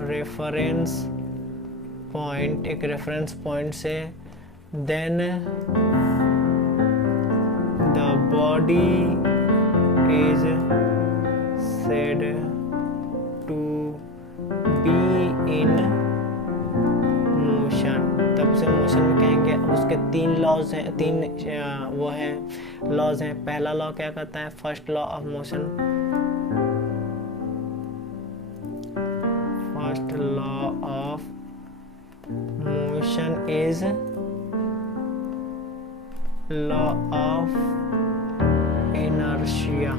रेफरेंस पॉइंट, एक रेफरेंस पॉइंट से, then the body is said to be in motion। तब से मोशन में कहेंगे। उसके 3 लॉज हैं, 3 वो हैं लॉज हैं। पहला लॉ क्या कहता है? First law of motion, first law of motion is law of inertia।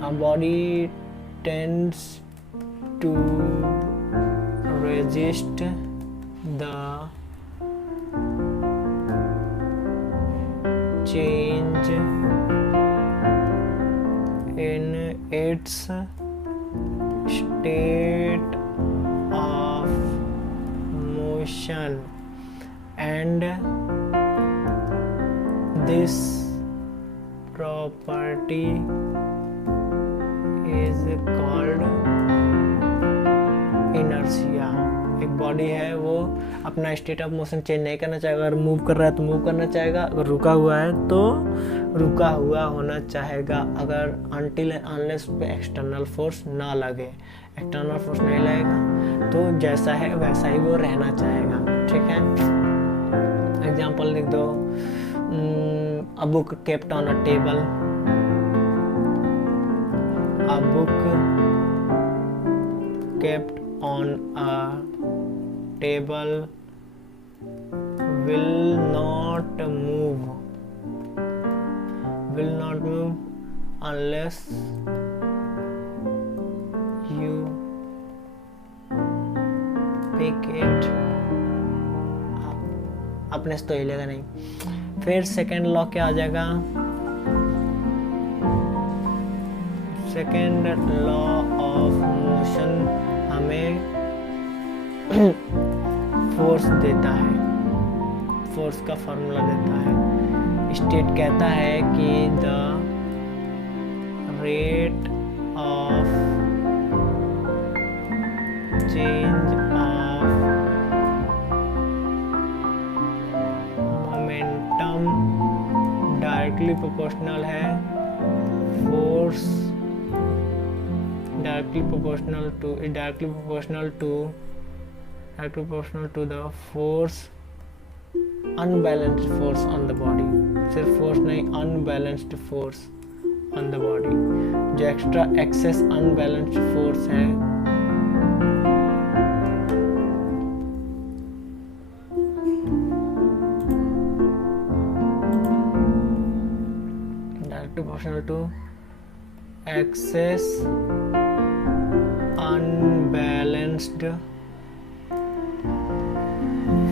A body tends to resist the change in its state of motion, and this property is called inertia. एक body है वो अपना state of motion change नहीं करना चाहेगा, अगर move कर रहा है तो मूव करना चाहेगा, अगर रुका हुआ है तो रुका हुआ होना चाहेगा, अगर अनटिल अनलेस पे एक्सटर्नल फोर्स ना लगे। एक्सटर्नल फोर्स नहीं लगेगा तो जैसा है वैसा ही वो रहना चाहेगा। ठीक है, एग्जाम्पल लिख दो, a book kept on a table, a book kept on a table will not move unless you pick it up। अपने से तो हिलेगा नहीं। फिर सेकेंड लॉ क्या आ जाएगा, सेकेंड लॉ ऑफ मोशन हमें फोर्स देता है, फोर्स का फॉर्मूला देता है। स्टेट कहता है कि the rate of change of momentum directly proportional है force, directly proportional to the force, unbalanced force on the body। सिर्फ फोर्स नहीं, unbalanced force on the body। जो एक्स्ट्रा एक्सेस unbalanced force है directly proportional to excess unbalanced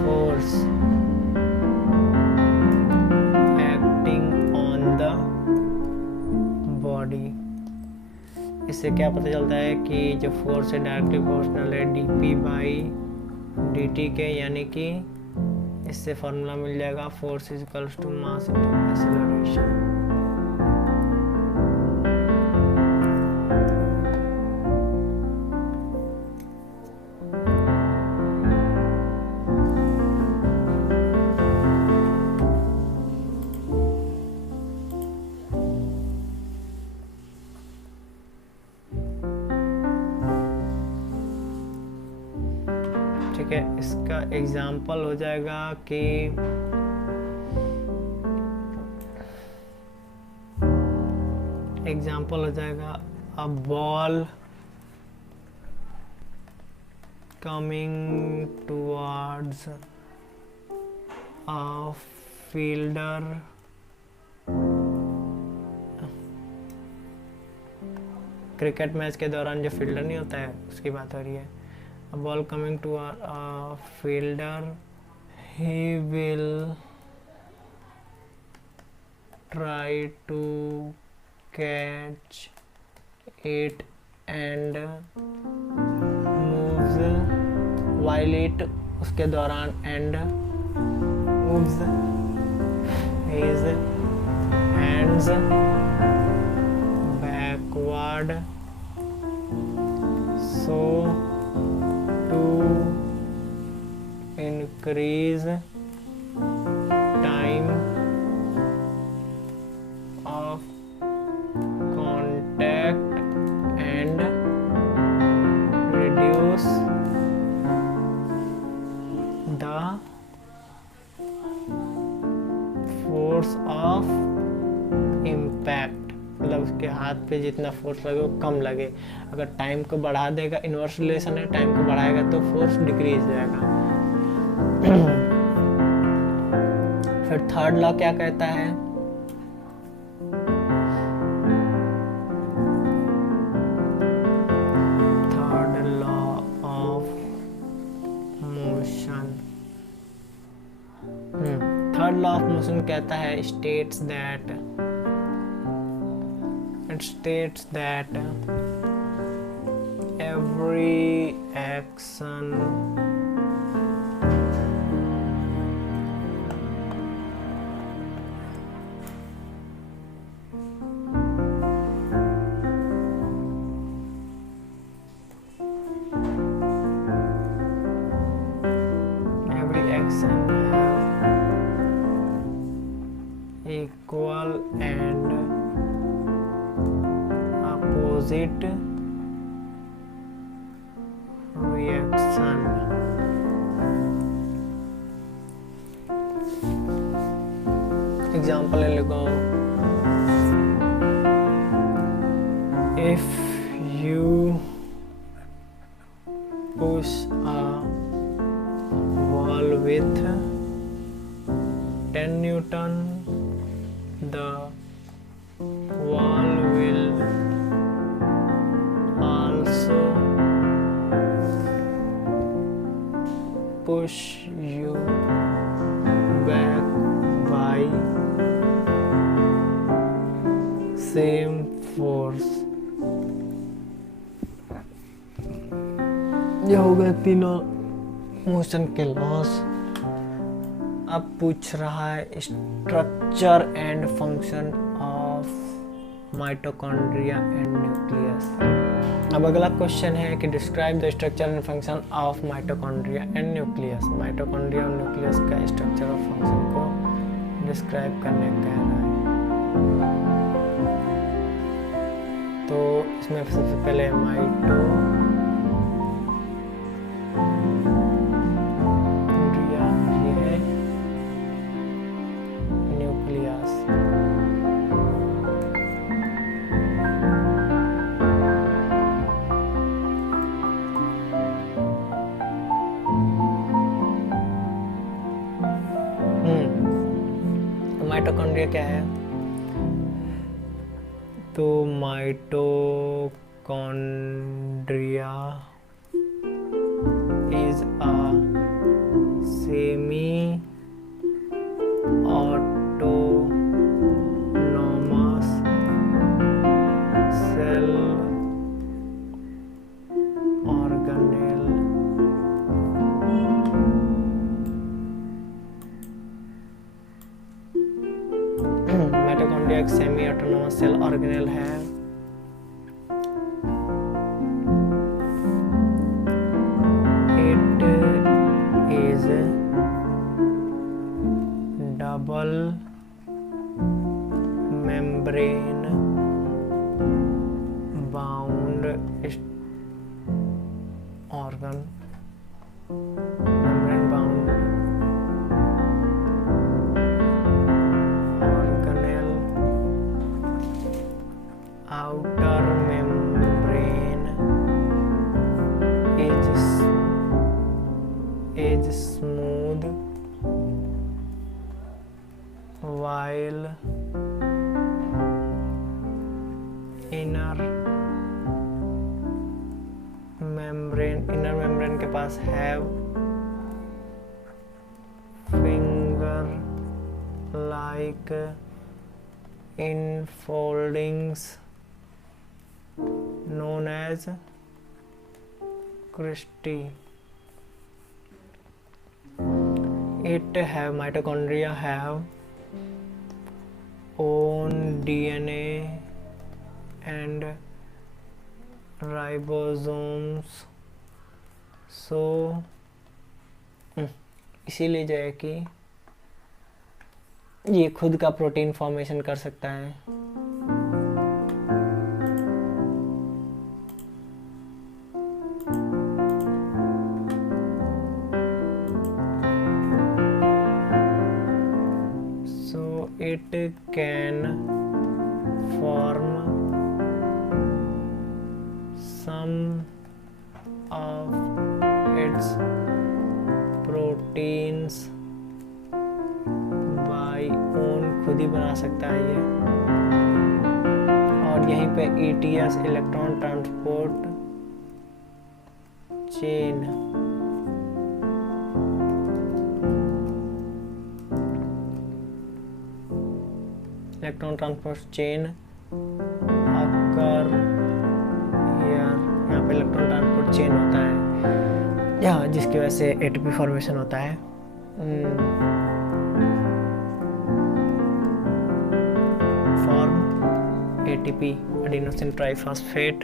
force acting on the body। इससे क्या पता चलता है कि जो फोर्स है डायरेक्टली प्रोपोर्शनल है dp बाई dt के, यानी कि इससे फॉर्मूला मिल जाएगा force is equals to mass into acceleration. ठीक है, इसका एग्जाम्पल हो जाएगा कि a ball coming towards a fielder, cricket match के दौरान जो फील्डर नहीं होता है उसकी बात हो रही है। A ball coming to a fielder, he will try to catch it and moves while it, उसके दौरान and moves his hands backward so to increase time of contact and reduce the force of impact। मतलब उसके हाथ पे जितना force लगे वो कम लगे। अगर टाइम को बढ़ा देगा, इनवर्स रिलेशन है, टाइम को बढ़ाएगा तो फोर्स डिक्रीज हो जाएगा। फिर थर्ड लॉ क्या कहता है, third law of motion, third law of motion कहता है states that every action opposite reaction. Example ले लो, if you push a wall with 10 Newton, the wall will also push you back by same force. ये हो गए तीनों motion के loss. अब पूछ रहा है structure and function of mitochondria and nucleus. अब अगला क्वेश्चन है कि describe the structure and function of mitochondria and nucleus. Mitochondria और न्यूक्लियस का स्ट्रक्चर और फंक्शन को डिस्क्राइब करने कह रहा है। तो इसमें सबसे पहले माइटोकॉन्ड्रिया, ये है न्यूक्लियस। माइटोकॉन्ड्रिया क्या है? तो mitochondria is a semi-autonomous cell organelle mitochondria एक सेमी ऑटोनोमस सेल ऑर्गेनेल है। It is double membrane bound organ, membrane bound outer membrane is smooth while inner membrane के पास have finger like enfoldings known as cristae. Mitochondria have own DNA and ribosomes, so इसीलिए जो है कि ये खुद का protein formation कर सकता है। It can form some of its proteins by own, खुद ही बना सकता है ये। और यहीं पे ETS electron transport chain, electron transport chain occur here, यहाँ पे इलेक्ट्रॉन ट्रांसपोर्ट चेन होता है यहाँ, जिसकी वजह से ATP फॉर्मेशन होता है। Form ATP adenosine triphosphate.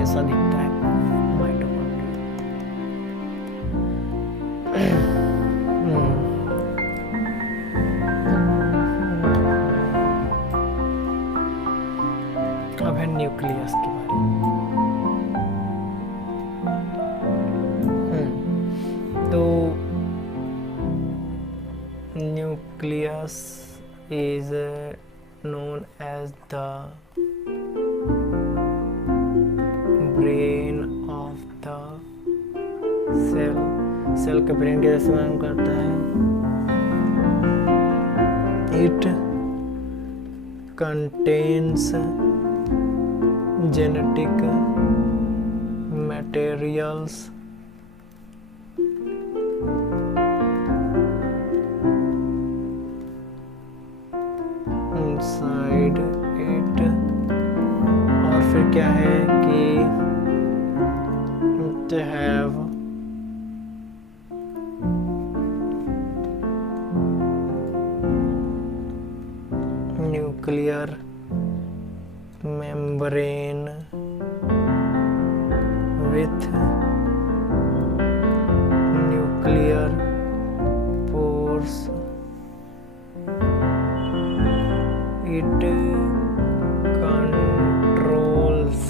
ऐसा दिखता है माइटोकॉन्ड्रिया। अब है न्यूक्लियस के बारे में। तो nucleus is known as the brain of the cell। सेल के ब्रेन के जैसे काम करता है। It contains genetic materials inside it। और फिर क्या है कि they have nuclear membrane with nuclear pores। It controls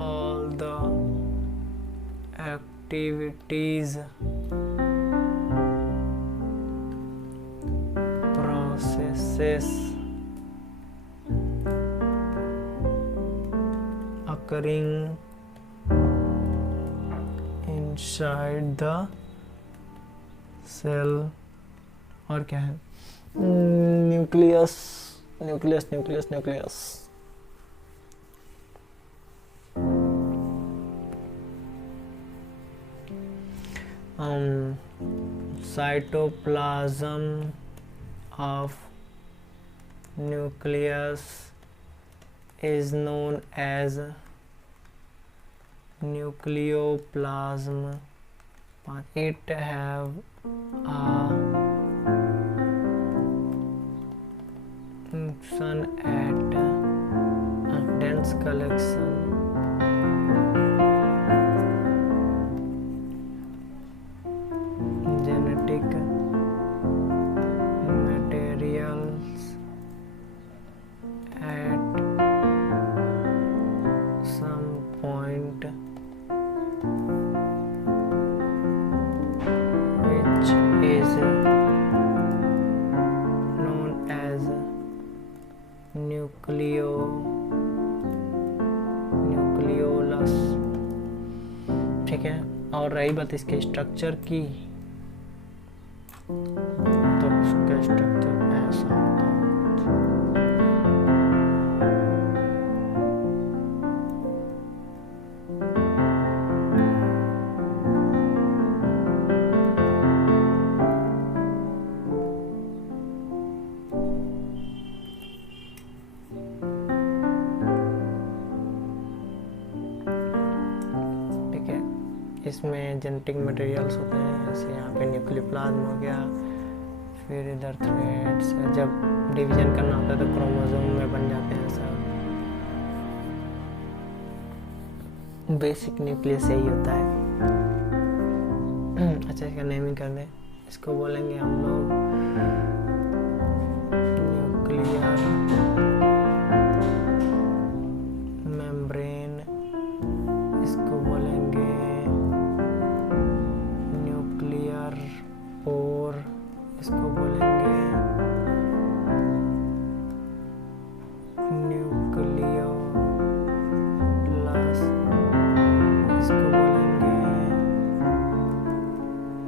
all the activities, processes occurring inside the cell। और क्या है? Nucleus nucleus nucleus nucleus cytoplasm of nucleus is known as nucleoplasm। It have a function at a dense collection genetic materials at some point which is known as nucleolus. ठीक है। और रही बात इसके structure की, तो उसका स्ट्रक्चर ऐसा होता है। इसमें जेनेटिक मटेरियल्स होते हैं, जैसे यहाँ पे न्यूक्लियोप्लाज्म हो गया, फिर इधर थ्रेड्स, जब डिवीजन करना होता है तो क्रोमोसोम में बन जाते हैं सब। बेसिक न्यूक्लियस यही होता है। अच्छा, इसका नेमिंग कर दें, इसको बोलेंगे हम लोग न्यूक्लियर मेम्ब्रेन, इसको बोलेंगे न्यूक्लियर पोर, इसको बोलेंगे न्यूक्लियोलस, इसको बोलेंगे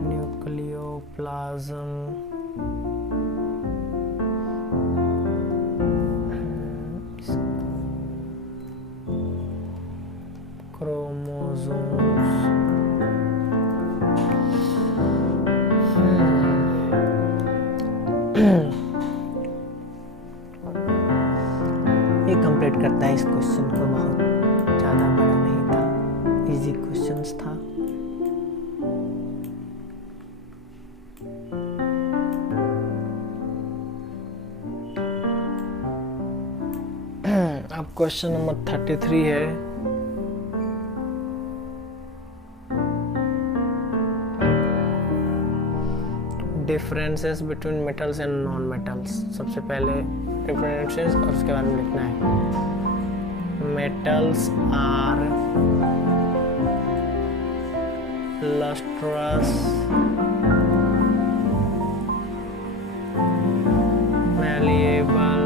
न्यूक्लियोप्लाज्म, क्रोमोसोम्स। ये कंप्लीट करता है इस क्वेश्चन को, बहुत ज़्यादा बड़ा नहीं था, इजी क्वेश्चंस था। आपको क्वेश्चन नंबर 33 है, differences between metals and non metals. सबसे पहले डिफरेंसेस और उसके बारे में लिखना है। Metals are lustrous, malleable,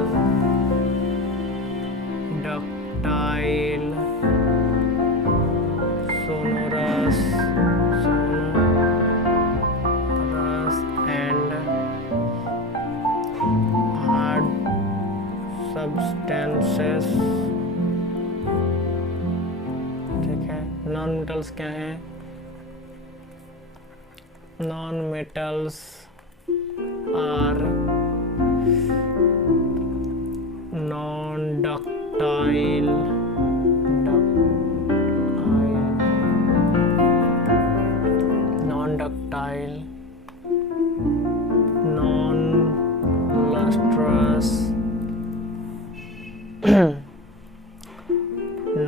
ductile, sonorous and hard substances. ठीक है। नॉन मेटल्स क्या है? Non metals are non-ductile, non-ductile, non-lustrous,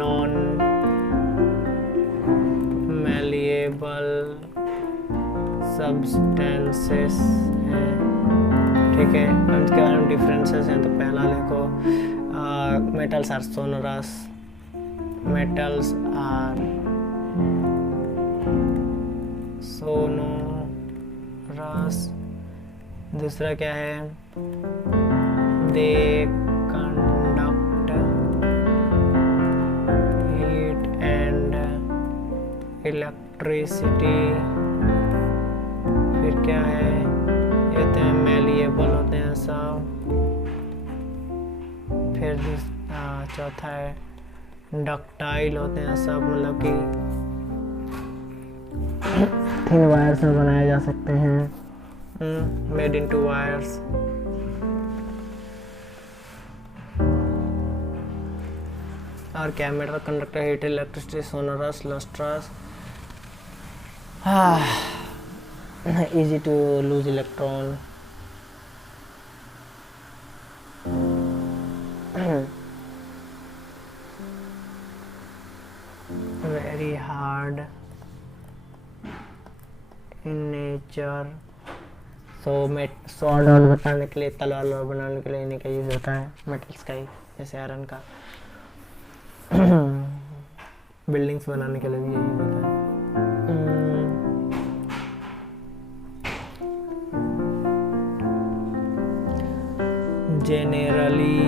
non-malleable substances है। ठीक है। इसके बारे में डिफरेंसेस हैं, तो पहला लिखो, metals are sonorous, metals are sonorous. दूसरा क्या है? They conduct heat and electricity. फिर क्या है? ये होते हैं मैलिएबल होते हैं सब। फिर चौथा है डक्टाइल होते हैं सब, मतलब कि थिन वायर्स में बनाए जा सकते हैं, मेड इनटू वायर्स। और क्या? Metal conductor, heat, electricity, sonorous, lustrous, easy to lose electron, very hard in nature। Sword बनाने के लिए, तलवार बनाने के लिए इन्हीं का यूज होता है, मेटल्स का ही, जैसे आयरन का। बिल्डिंग्स बनाने के लिए भी यही यूज होता है। जेनरली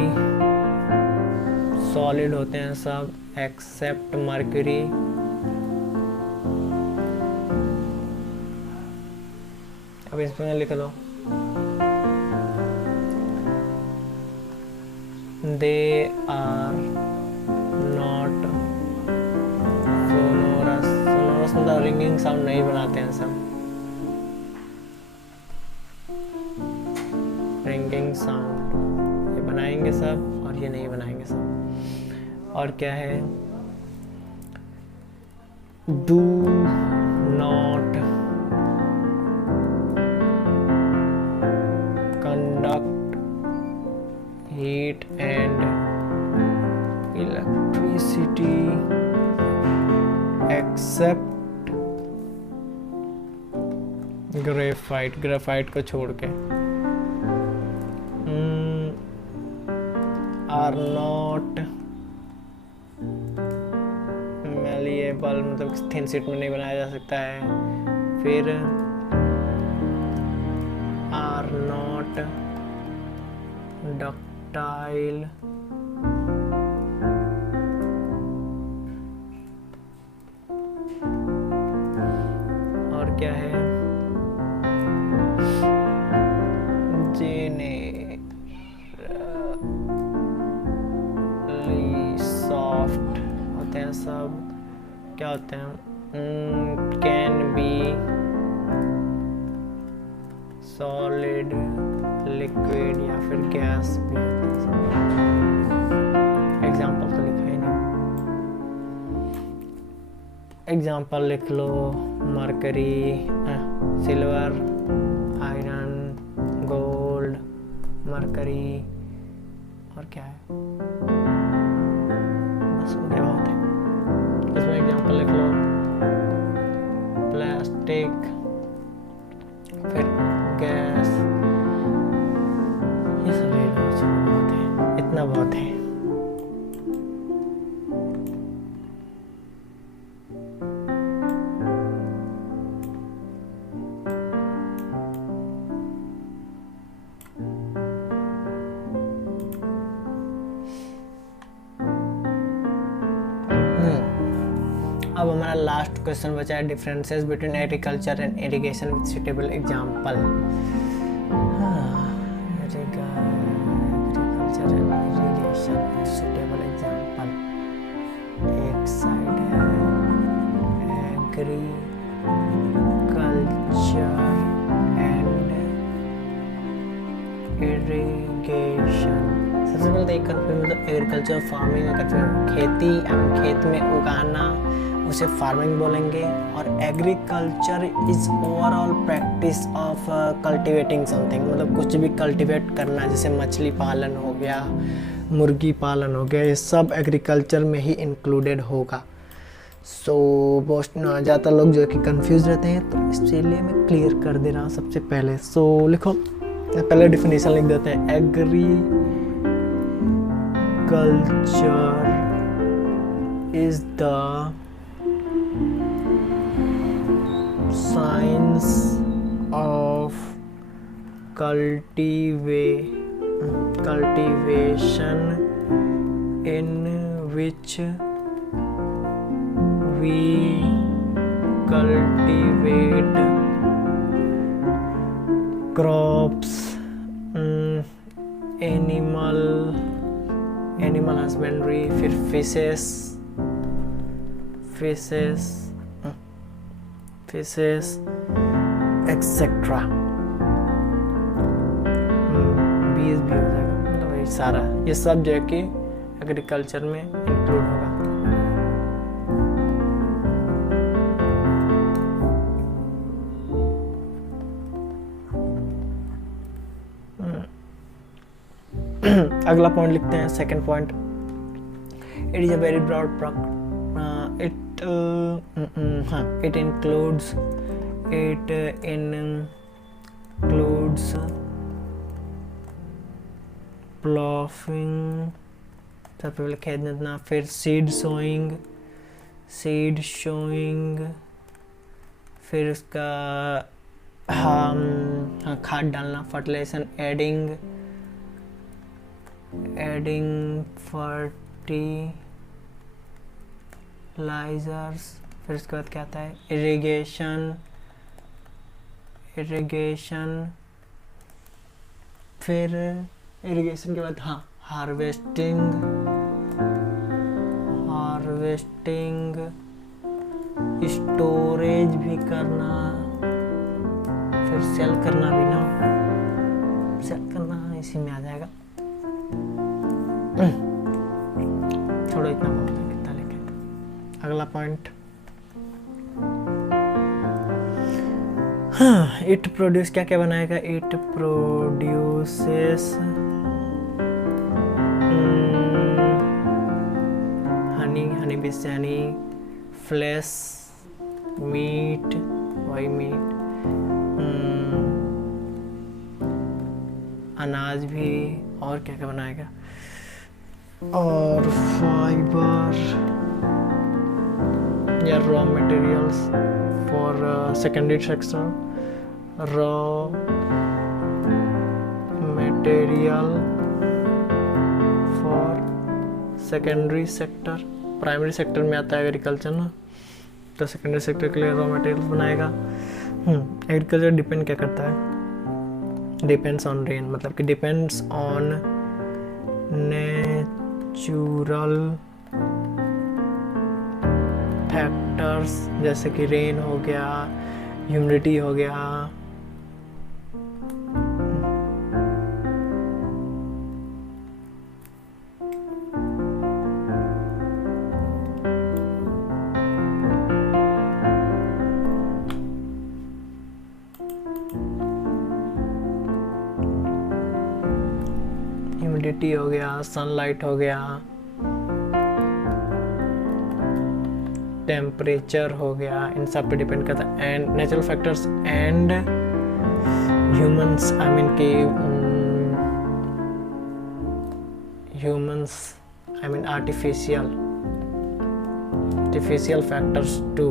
सॉलिड होते हैं सब एक्सेप्ट मर्क्यूरी। अब इसमें लिख लो, they are not sonorous. Sonorous मतलब रिंगिंग साउंड नहीं बनाते हैं सब, रिंगिंग साउंड ये बनाएंगे सब और ये नहीं बनाएंगे सब। और क्या है? Do not conduct heat and electricity except graphite. Graphite को छोड़ के। आर नॉट मैलिएबल, मतलब थिन शीट में नहीं बनाया जा सकता है। फिर आर नॉट डक्टाइल, और क्या है? सॉफ्ट होते हैं सब। क्या होते हैं? कैन बी सॉलिड, लिक्विड या फिर गैस भी होते हैं। एग्जाम्पल तो लिखा ही नहीं। एग्जाम्पल लिख लो, mercury, silver, iron, gold, mercury, और क्या है? स्टैटिक, फिर गैस, ये सब ले लो, चलो बहुत है, इतना बहुत है। अब हमारा लास्ट क्वेश्चन बचा है, differences between agriculture and irrigation with suitable example. Agriculture and irrigation with suitable example, एक साइड है एग्रीकल्चर एंड इरिगेशन। सबसे पहले तो एक मतलब एग्रीकल्चर फार्मिंग का खेती, खेत में उगाना, उसे फार्मिंग बोलेंगे। और agriculture is overall practice of cultivating something, मतलब कुछ भी कल्टिवेट करना, जैसे मछली पालन हो गया, मुर्गी पालन हो गया, ये सब एग्रीकल्चर में ही इंक्लूडेड होगा। सो मोस्ट ज़्यादातर लोग जो है कि कंफ्यूज रहते हैं, तो इसलिए मैं क्लियर कर दे रहा हूँ सबसे पहले। सो लिखो, पहले डिफिनेशन लिख देते हैं। Agriculture is the science of cultivation in which we cultivate crops, animal husbandry, फिर fishes, एक्सेट्रा। बीज भी हो जाएगा, मतलब ये सारा, ये सब जो है कि एग्रीकल्चर में इंक्लूड होगा। अगला पॉइंट लिखते हैं, second point. It is a very broad it includes ploughing, सबसे पहले खेत जोतना, फिर सीड सोइंग, फिर उसका खाद डालना, फर्टिलाइजेशन, एडिंग फर्टिलाइजर्स, फिर उसके बाद क्या आता है, इरिगेशन, फिर इरिगेशन के बाद हार्वेस्टिंग, स्टोरेज भी करना, फिर सेल करना भी ना, सेल करना इसी में आ जाएगा। छोड़ो, इतना बहुत है, कितना लिखे। अगला पॉइंट, इट प्रोड्यूस, क्या क्या बनाएगा, इट प्रोड्यूसेस हनी बीज से हनी, फ्लैश, मीट, वही मीट, अनाज भी, और क्या क्या बनाएगा, और फाइबर या raw materials for secondary sector, raw material for secondary sector. Primary sector में आता है एग्रीकल्चर ना, तो सेकेंडरी सेक्टर के लिए रॉ मटेरियल्स बनाएगा। एग्रीकल्चर डिपेंड क्या करता है, डिपेंड्स ऑन रेन, मतलब कि डिपेंड्स ऑन नेचुरल फैक्टर्स, जैसे कि रेन हो गया, ह्यूमिडिटी हो गया, ह्यूमिडिटी हो गया, सनलाइट हो गया, टेम्परेचर हो गया, इन सब पे डिपेंड करता है। And natural factors and humans, I mean कि humans, I mean artificial factors too,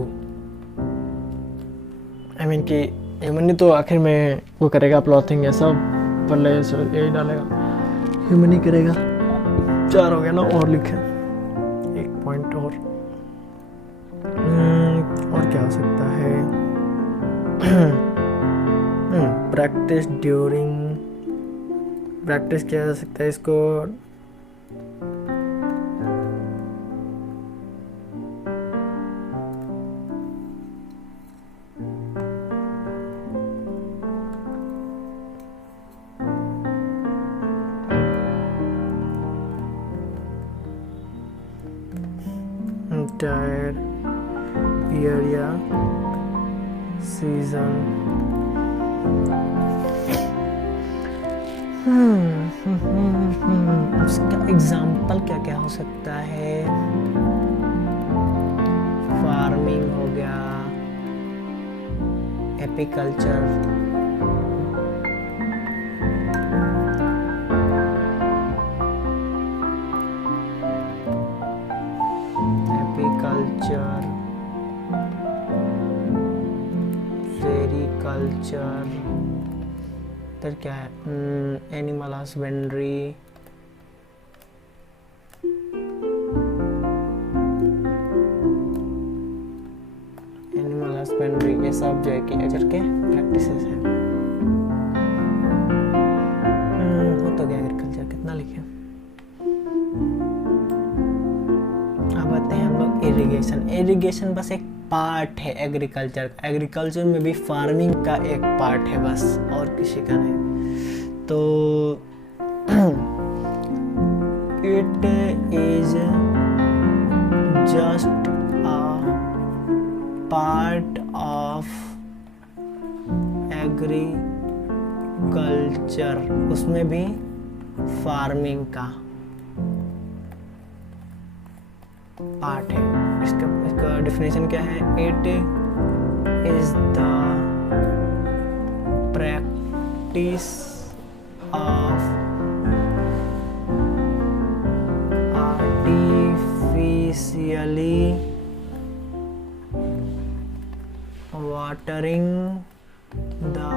I mean कि ह्यूमन ही तो आखिर में वो करेगा, क्लॉथिंग ये सब पल्ले यही डालेगा, ह्यूमन ही करेगा। 4 हो गया ना, और लिखे 1 पॉइंट और क्या हो सकता है? प्रैक्टिस ड्यूरिंग, प्रैक्टिस किया जा सकता है इसको entire year या season। उसका एग्जाम्पल क्या क्या हो सकता है? फार्मिंग हो गया, एपीकल्चर, सेरिकल्चर, फिर क्या है? एनिमल हस्बेंड्री, ये सब जो है कि एचर के प्रैक्टिसेस है। हो तो गया एग्रीकल्चर, कितना लिखे? अब आते हैं हम लोग इरिगेशन। इरिगेशन बस एक पार्ट है एग्रीकल्चर का, एग्रीकल्चर में भी फार्मिंग का एक पार्ट है बस, और किसी का नहीं। तो it is just a part of agriculture, उसमें भी फार्मिंग का पार्ट है। इसका डेफिनेशन क्या है? It is the practice of artificially watering the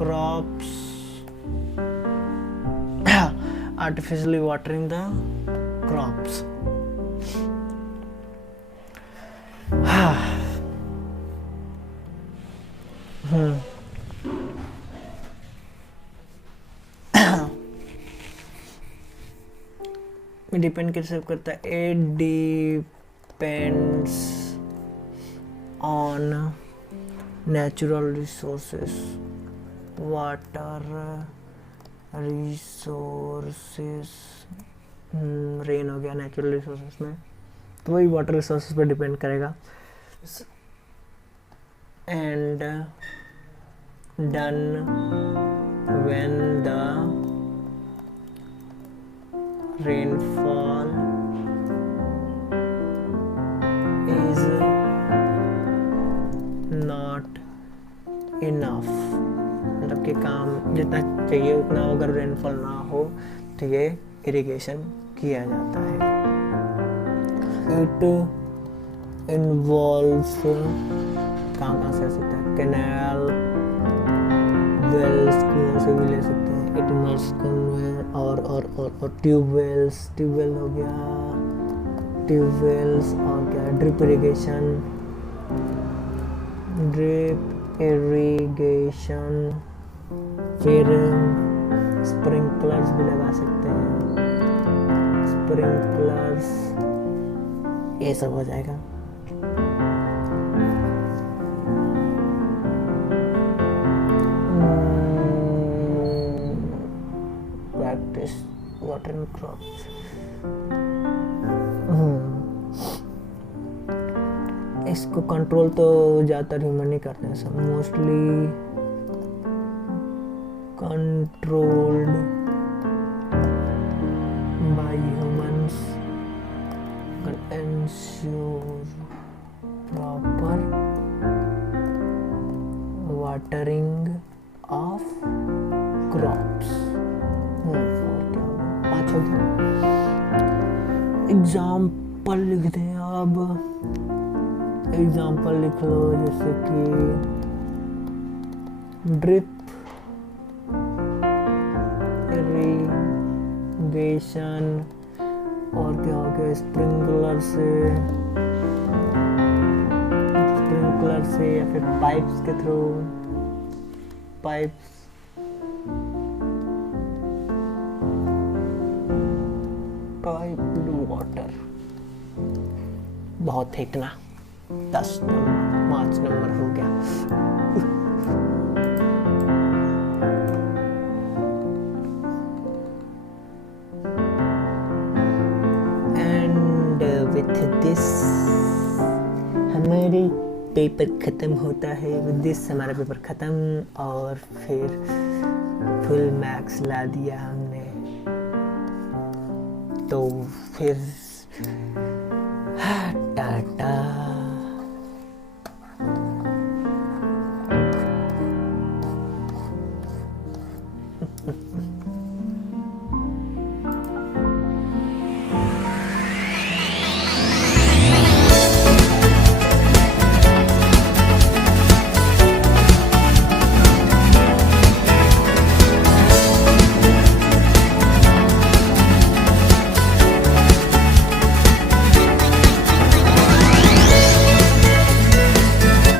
crops artificially watering the crops। Depend कैसे करता है? It depends on natural resources, water resources, rain हो गया नेचुरल रिसोर्सेस में, तो वही वाटर रिसोर्सेस पर डिपेंड करेगा। And done when the rainfall is not enough, मतलब कि काम जितना चाहिए उतना अगर रेनफॉल ना हो तो ये इरिगेशन किया जाता है। इट इन्वॉल्व्स, कहाँ से आ सकता है? कैनाल, वेल्स, कुआं से भी ले सकते हैं। इट इन्वॉल्व्स और ट्यूबवेल हो गया, ट्यूबवेल्स, और क्या? ड्रिप इरिगेशन, फिर स्प्रिंकलर्स भी लगा सकते हैं, स्प्रिंकलर्स, ये सब हो जाएगा। प्रैक्टिस वाटरिंग क्रॉप्स, इसको कंट्रोल तो ज़्यादातर ह्यूमन ही करते हैं, सब mostly controlled by humans, ensure proper watering of crops. और क्या होगा, 5 हो गया। एग्जाम्पल लिख दें अब, एग्जाम्पल लिख लो जैसे कि ड्रिप इरिगेशन, और क्या हो गया स्प्रिंकलर से या फिर पाइप्स के थ्रू, पाइप्स पाइप्ड वाटर। बहुत फेंकना, 10 नंबर 5 नंबर हो गया। एंड विथ दिस हमारी पेपर ख़त्म होता है। विद दिस हमारा पेपर ख़त्म, और फिर फुल मार्क्स ला दिया हमने। तो फिर टाटा।